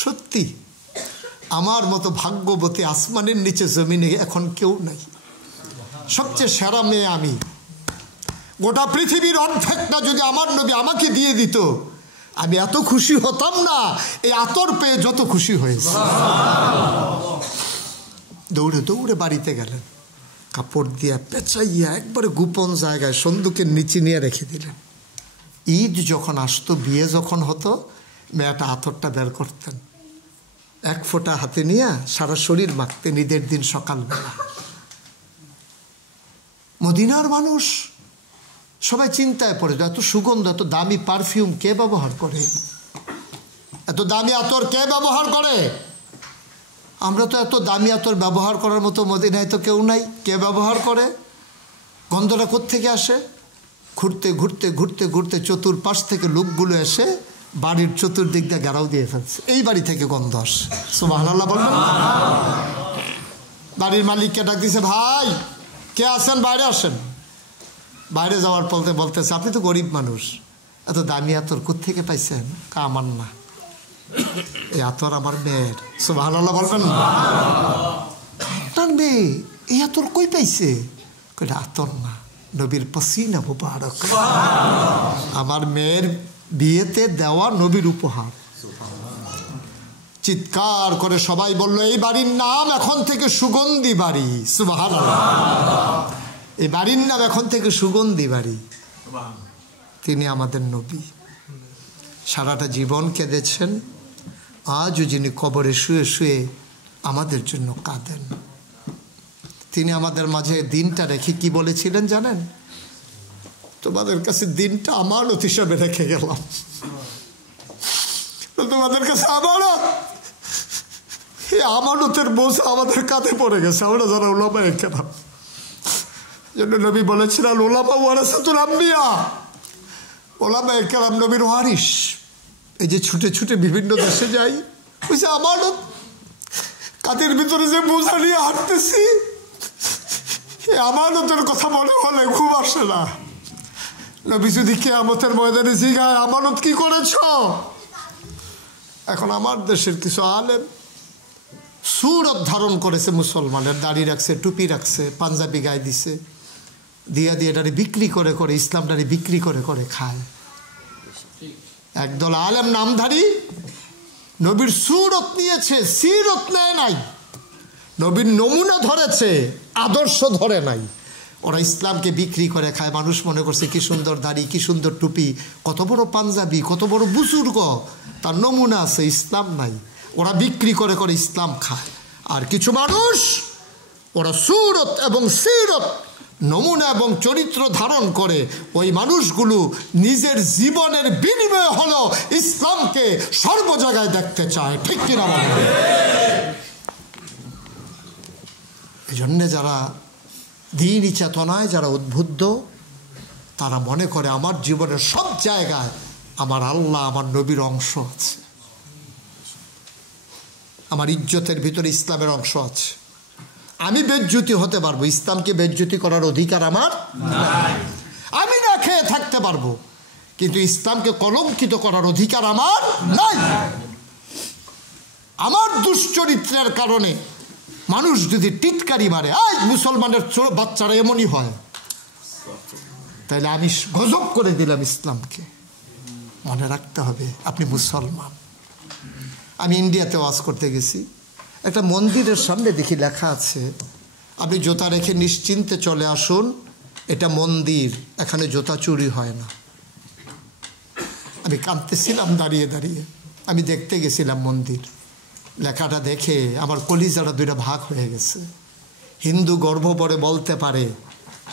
সত্যি আমার মতো ভাগ্যবতী আসমানের নিচে জমিনে এখন কেউ নাই, সবচেয়ে সেরা মেয়ে আমি। গোটা পৃথিবীর অর্ধেকটা যদি আমার নবী আমাকে দিয়ে দিত, আমি এত খুশি হতাম না এই আতর পেয়ে যত খুশি হয়েছে। দৌড়ে দৌড়ে বাড়িতে গেলেন, কাপড় দিয়া পেঁচাইয়া একবারে গোপন জায়গায় সন্দুকের নিচে নিয়ে রেখে দিলেন। ঈদ যখন আসতো, বিয়ে যখন হতো, মেয়েটা আতরটা বের করতেন, 1 ফোঁটা হাতে নিয়ে সারা শরীর মাখতেন ঈদের দিন সকালবেলা। মদিনার মানুষ সবাই চিন্তায় পড়ে, এত সুগন্ধ, এত দামি পারফিউম কে ব্যবহার করে, এত দামি আতর কে ব্যবহার করে? আমরা তো এত দামি আতর ব্যবহার করার মতো মদিনায় তো কেউ নাই, কে ব্যবহার করে? গন্ধটা কোত্থেকে আসে? ঘুরতে ঘুরতে ঘুরতে ঘুরতে চতুর্পাশ থেকে লোকগুলো এসে বাড়ির চতুর্দিক দিয়ে ঘেরাও দিয়ে ফেলছে, এই বাড়ি থেকে গন্ধ আসে। সুবহানাল্লাহ বলবেন। বাড়ির মালিককে ডাক দিছে, ভাই কে আসেন, বাইরে আসেন। বাইরে যাওয়ার বলতে বলতেছে, আপনি তো গরিব মানুষ, এত দামি আতর কোত্থেকে পাইছেন? আমার না, এই আতর আমার মেয়ের। সুবহানাল্লাহ বলবেন। আপনার মেয়ে এই আতর কই পাইছে? কইটা আতর না, নবীর পসিনা মুবারক, আমার মেয়ের বিয়েতে দেওয়া নবীর উপহার। চিৎকার করে সবাই বলল, এই বাড়ির নাম এখন থেকে সুগন্ধি বাড়ি। সুবহানাল্লাহ। এই বাড়ির নাম এখন থেকে সুগন্ধি বাড়ি। তিনি আমাদের নবী, সারাটা জীবন কেঁদেছেন, আজও যিনি কবরে শুয়ে শুয়ে আমাদের জন্য কাঁদেন। তিনি আমাদের মাঝে দিনটা রেখে কি বলেছিলেন জানেন? তোমাদের কাছে দিনটা আমানত হিসাবে রেখে গেলাম, তোমাদের কাছে আমানত। এই আমানতের বোঝা আমাদের কাঁধে পড়ে গেছে, আমরা যারা উলামায়ে কেরাম। জন্য নবী বলেছিলেন, উলামা ওয়ারাসাতুল আম্বিয়া, উলামায়ে কেরাম নবীর ওয়ারিস। এই যে ছুটে ছুটে বিভিন্ন দেশে যাই, ওই যে আমানত, কাঁধের ভিতরে যে বোঝা নিয়ে হাঁটতেছি, এই আমানতের কথা মনে হলে খুব আসে না। নবী যদি কিয়ামতের ময়দানে জিজ্ঞাসা, আমানত কি করেছ? এখন আমার দেশের কিছু আলেম সুরত ধারণ করেছে, মুসলমানের দাড়ি রাখছে, টুপি রাখছে, পাঞ্জাবি গায়ে দিছে, দিয়ে এটারে বিক্রি করে করে ইসলামটারে বিক্রি করে করে খায়। একদল আলেম নামধারী নবীর সুরত নিয়েছে, সিরত নেয় নাই, নবীর নমুনা ধরেছে, আদর্শ ধরে নাই। ওরা ইসলামকে বিক্রি করে খায়। মানুষ মনে করছে কি সুন্দর দাড়ি, কি সুন্দর টুপি, কত বড় পাঞ্জাবি, কত বড় বুজুর্গ, তার নমুনা আছে, ইসলাম নাই। ওরা বিক্রি করে করে ইসলাম খায়। আর কিছু মানুষ ওরা সুরত এবং সিরত নমুনা এবং চরিত্র ধারণ করে, ওই মানুষগুলো নিজের জীবনের বিনিময়ে হলো ইসলামকে সর্ব জায়গায় দেখতে চায়। ঠিক কিনা বলেন? এই জন্যে যারা দ্বীনি চেতনায় যারা উদ্বুদ্ধ, তারা মনে করে আমার জীবনের সব জায়গায় আমার আল্লাহ, আমার নবীর অংশ আছে, আমার ইজ্জতের ভিতরে ইসলামের অংশ আছে। আমি বেজ্জতি হতে পারবো, ইসলামকে বেজ্জতি করার অধিকার আমার নাই। আমি না খেয়ে থাকতে পারবো, কিন্তু ইসলামকে কলঙ্কিত করার অধিকার আমার নাই। আমার দুশ্চরিত্রের কারণে মানুষ যদি টিটকারি মারে, আজ মুসলমানের বাচ্চারা এমনই হয়, তাহলে আমি গজব করে দিলাম ইসলামকে। মনে রাখতে হবে আপনি মুসলমান। আমি ইন্ডিয়াতে ওয়াজ করতে গেছি, একটা মন্দিরের সামনে দেখি লেখা আছে, আপনি জুতা রেখে নিশ্চিন্তে চলে আসুন, এটা মন্দির, এখানে জুতা চুরি হয় না। আমি কাঁদতেছিলাম দাঁড়িয়ে দাঁড়িয়ে। আমি দেখতে গেছিলাম মন্দির, লেখাটা দেখে আমার কলিজাটা দুইটা ভাগ হয়ে গেছে। হিন্দু গর্ব করে বলতে পারে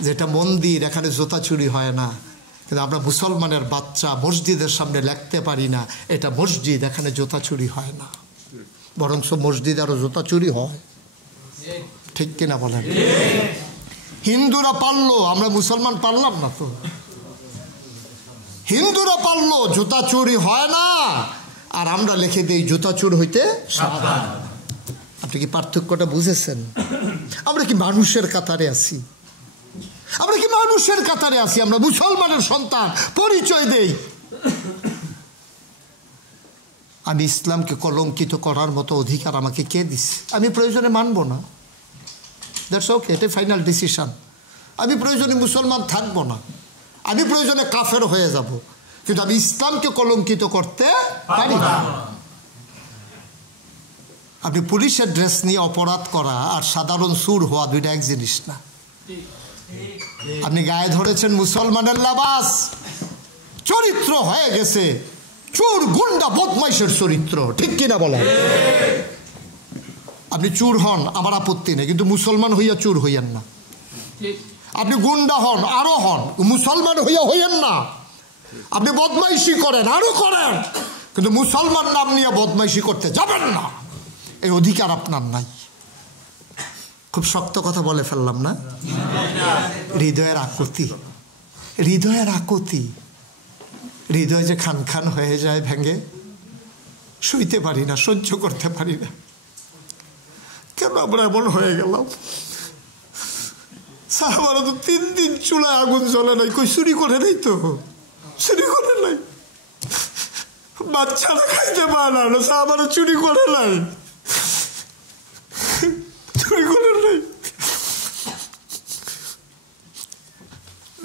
যে এটা মন্দির, এখানে জুতা চুরি হয় না, কিন্তু আমরা মুসলমানের বাচ্চা মসজিদের সামনে লিখতে পারি না এটা মসজিদ, এখানে জুতা চুরি হয় না, বরঞ্চ মসজিদ আরো জুতা চুরি হয়। ঠিক কিনা বলেন? হিন্দুরা পারলো, আমরা মুসলমান পারলাম না তো। হিন্দুরা পারলো, জুতা চুরি হয় না, আর আমরা লিখে দিই জুতা চুর হইতে সাবধান। আপনি কি পার্থক্যটা বুঝেছেন? আমরা কি মানুষের কাতারে আছি? আমরা কি মানুষের কাতারে আছি? আমরা মুসলমানের সন্তান, পরিচয় দেই। আমি ইসলামকে কলঙ্কিত করার মতো অধিকার আমাকে কে দিচ্ছে? আমি প্রয়োজনে মানব না, দ্যাটস ওকে, এটা ফাইনাল ডিসিশন। আমি প্রয়োজনে মুসলমান থাকবো না, আমি প্রয়োজনে কাফের হয়ে যাব, কিন্তু আমি ইসলামকে কলঙ্কিত করতে পারি না। আপনি পুলিশের ড্রেস নিয়ে অপরাধ করা আর সাধারণ সুর হওয়া দুইটা এক জিনিস না। আপনি গায়ে ধরেছেন মুসলমানের লেবাস, চরিত্র হয়ে গেছে চোর, গুন্ডা, বদমাইশের চরিত্র। ঠিক কিনা বলেন? আপনি চোর হন, আমার আপত্তি নেই, কিন্তু মুসলমান হইয়া চোর হইয়েন না। আপনি গুন্ডা হন, আরো হন, মুসলমান হইয়া হইয়েন না। আপনি বদমাইশি করেন, আরো করেন, কিন্তু মুসলমান নাম নিয়ে বদমাইশি করতে যাবেন না, এই অধিকার আপনার নাই। খুব শক্ত কথা বলে ফেললাম না? হৃদয়ের আকুতি, হৃদয়ের আকুতি, হৃদয় যে খান খান হয়ে যায়, ভেঙে শুইতে পারি না, সহ্য করতে পারি না। কেন আমরা এমন হয়ে গেলাম? সাহাবারা তো 3 দিন চুলায় আগুন জ্বলে নাই, কই চুরি করে নাই তো, চুরি করে নাই। বাচ্চারা খাইতে পারে না, সাহাবারা চুরি করে নাই, চুরি করে নাই।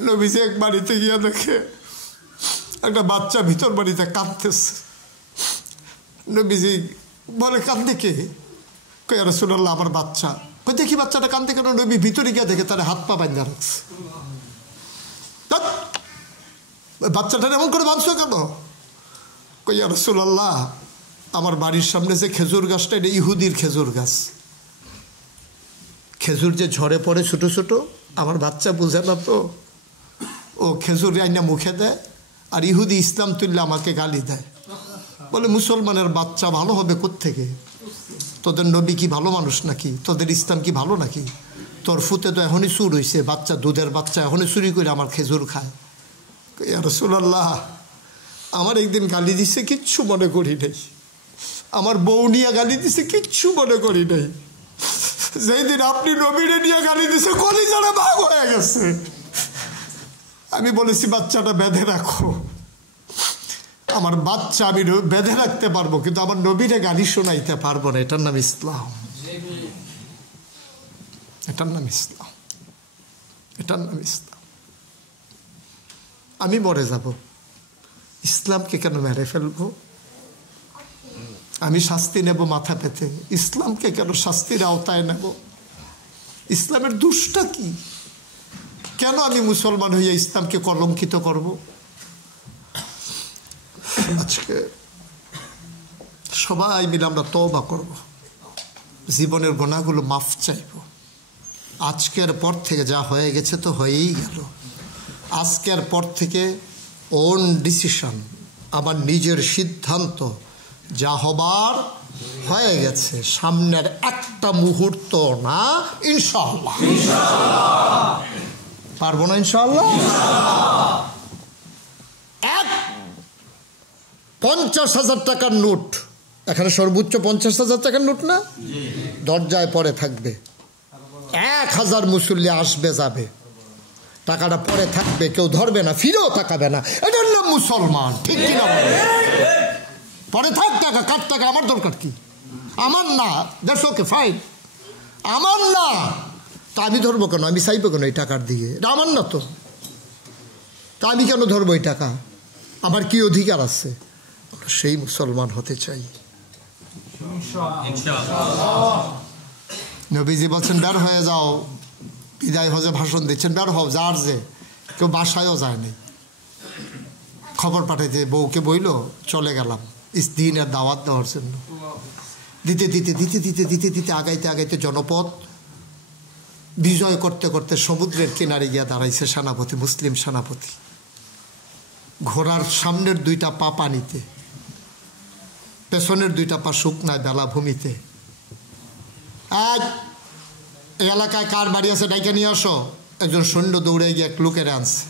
নবীজি এক বাড়িতে গিয়া দেখে একটা বাচ্চা ভিতর বাড়িতে কাঁদতেছে। নবীজি বলে, কাঁদে কে? কই রাসূলুল্লাহ, আমার বাচ্চা। কই দেখি বাচ্চাটা কাঁদতে কেন? নবী ভিতরে গিয়া দেখে তার হাত পা বাঁধা রাখছে। বাচ্চাটা এমন করে বাঁধছো কেন? কই রাসূলুল্লাহ, আমার বাড়ির সামনে যে খেজুর গাছটা, এটা ইহুদির খেজুর গাছ, খেজুর যে ঝরে পড়ে ছোট ছোট, আমার বাচ্চা বুঝে না তো, ও খেজুর আইনা মুখে দেয়, আর ইহুদি ইসলাম তুললে আমাকে গালি দেয়, বলে মুসলমানের বাচ্চা ভালো হবে কোত্থেকে? তোদের নবী কি ভালো মানুষ নাকি? তোদের ইসলাম কি ভালো নাকি? তোর ফুতে তো এখনই চুর হয়েছে, বাচ্চা, দুধের বাচ্চা এখনই চুরি করে আমার খেজুর খায়। ইয়া রাসূলুল্লাহ, আমার একদিন গালি দিছে, কিচ্ছু মনে করি নাই। আমার বউ নিয়ে গালি দিছে, কিচ্ছু মনে করি নাই। যেই দিন আপনি নবীরে নিয়ে গালি দিছে, কলিজাটা ভাগ হয়ে গেছে। আমি বলেছি বাচ্চাটা বেঁধে রাখো। আমার বাচ্চা আমি বেঁধে রাখতে পারবো, কিন্তু আমার নবীরে গালি শোনাইতে পারবো না। এটার নাম ইসলাম, এটার নাম ইসলাম, এটার নাম ইসলাম। আমি মরে যাব, ইসলামকে কেন মেরে ফেলবো? আমি শাস্তি নেব মাথা পেতে, ইসলামকে কেন শাস্তির আওতায় নেব? ইসলামের দোষটা কি? কেন আমি মুসলমান হইয়া ইসলামকে কলঙ্কিত করব? আজকে সবাই মিলে আমরা তওবা করব, জীবনের গুনাহগুলো মাফ চাইব। আজকের পর থেকে যা হয়ে গেছে তো হয়েই গেল। আজকের পর থেকে ওন ডিসিশন, আমার নিজের সিদ্ধান্ত, যা হবার হয়ে গেছে। সামনের একটা মুহূর্ত না, ইনশাআল্লাহ পারবো না, ইনশাআল্লাহ। 50,000 টাকার নোট, এখানে সর্বোচ্চ 50,000 টাকার নোট না, দরজায় পরে থাকবে। 1000 মুসল্লি আসবে যাবে, টাকাটা পরে থাকবে, কেউ ধরবে না, ফিরেও তাকাবে না। এটার নাম মুসলমান, ঠিক কিনা? পরে থাক টাকা, কার টাকা, আমার দরকার কি? আমার না, দ্যাটস ওকে, ফাইন, আমার না। তা আমি ধরবো কেন? আমি চাইবো কেন এই টাকার দিকে? এটা আমার না তো, তা আমি কেন ধরবো এই টাকা? আমার কি অধিকার আছে? সেই মুসলমান হতে চাই। নবীজি বলছেন বের হয়ে যাও, বিদায় হজে ভাষণ দিচ্ছেন, বের হও। যার যে কেউ বাসায়ও যায়নি, খবর পাঠাইতে বউকে বইল, চলে গেলাম দিনের দাওয়াত দেওয়ার জন্য। দিতে দিতে দিতে দিতে দিতে দিতে আগাইতে আগাইতে জনপদ বিজয় করতে করতে সমুদ্রের কিনারে গিয়া দাঁড়াইছে সেনাপতি, মুসলিম সেনাপতি। ঘোড়ার সামনের 2টা পা পানিতে, পেছনের 2টা পা শুকনায় বেলাভূমিতে। এই এলাকায় কার বাড়ি আছে ডাইকে নিয়ে আসো। একজন সৈন্য দৌড়ে গিয়ে এক লোকের আনছে।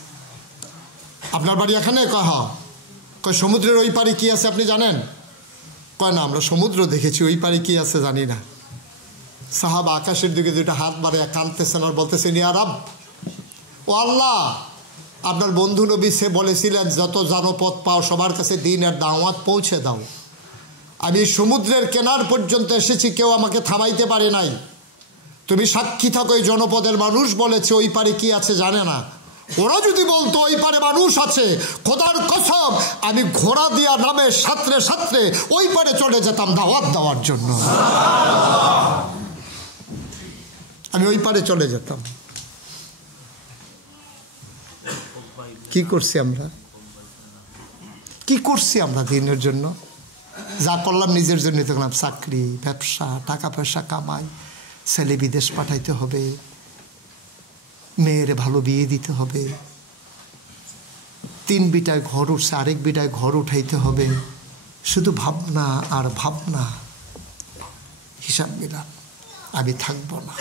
আপনার বাড়ি এখানে? কয় সমুদ্রের ওই পারে কি আছে আপনি জানেন? কয় না, আমরা সমুদ্র দেখেছি, ওই পারে কি আছে জানি না। সাহাবা আকাশের দিকে 2টা হাত বাড়াইয়া কাঁদতেছেন আর বলতেছেন, ইয়া রাব, ও আল্লাহ, আপনার বন্ধু নবী সে বলেছিলেন যত জনপদ পাও সবার কাছে দ্বীনের দাওয়াত পৌঁছে দাও। আমি সমুদ্রের কেনার পর্যন্ত এসেছি, কেউ আমাকে থামাইতে পারে নাই। তুমি সাক্ষী থাকো, এই জনপদের মানুষ বলেছে ওই পারে কি আছে জানে না। ওরা যদি বলতো ওই পারে মানুষ আছে, খোদার কসম আমি ঘোড়া দিয়া নামে সাঁতরে সাঁতরে ওই পারে চলে যেতাম দাওয়াত দেওয়ার জন্য। আমি ওই পারে চলে যেতাম। কি করছি আমরা? কি করছি আমরা দিনের জন্য? যা করলাম নিজের জন্য দেখলাম, চাকরি, ব্যবসা, টাকা পয়সা কামাই, ছেলে বিদেশ পাঠাইতে হবে, মেয়ের ভালো বিয়ে দিতে হবে, 3 বিটায় ঘর উঠছে, আরেক বিটায় ঘর উঠাইতে হবে, শুধু ভাবনা আর ভাবনা। হিসাব মিলান, আমি থাকবো না।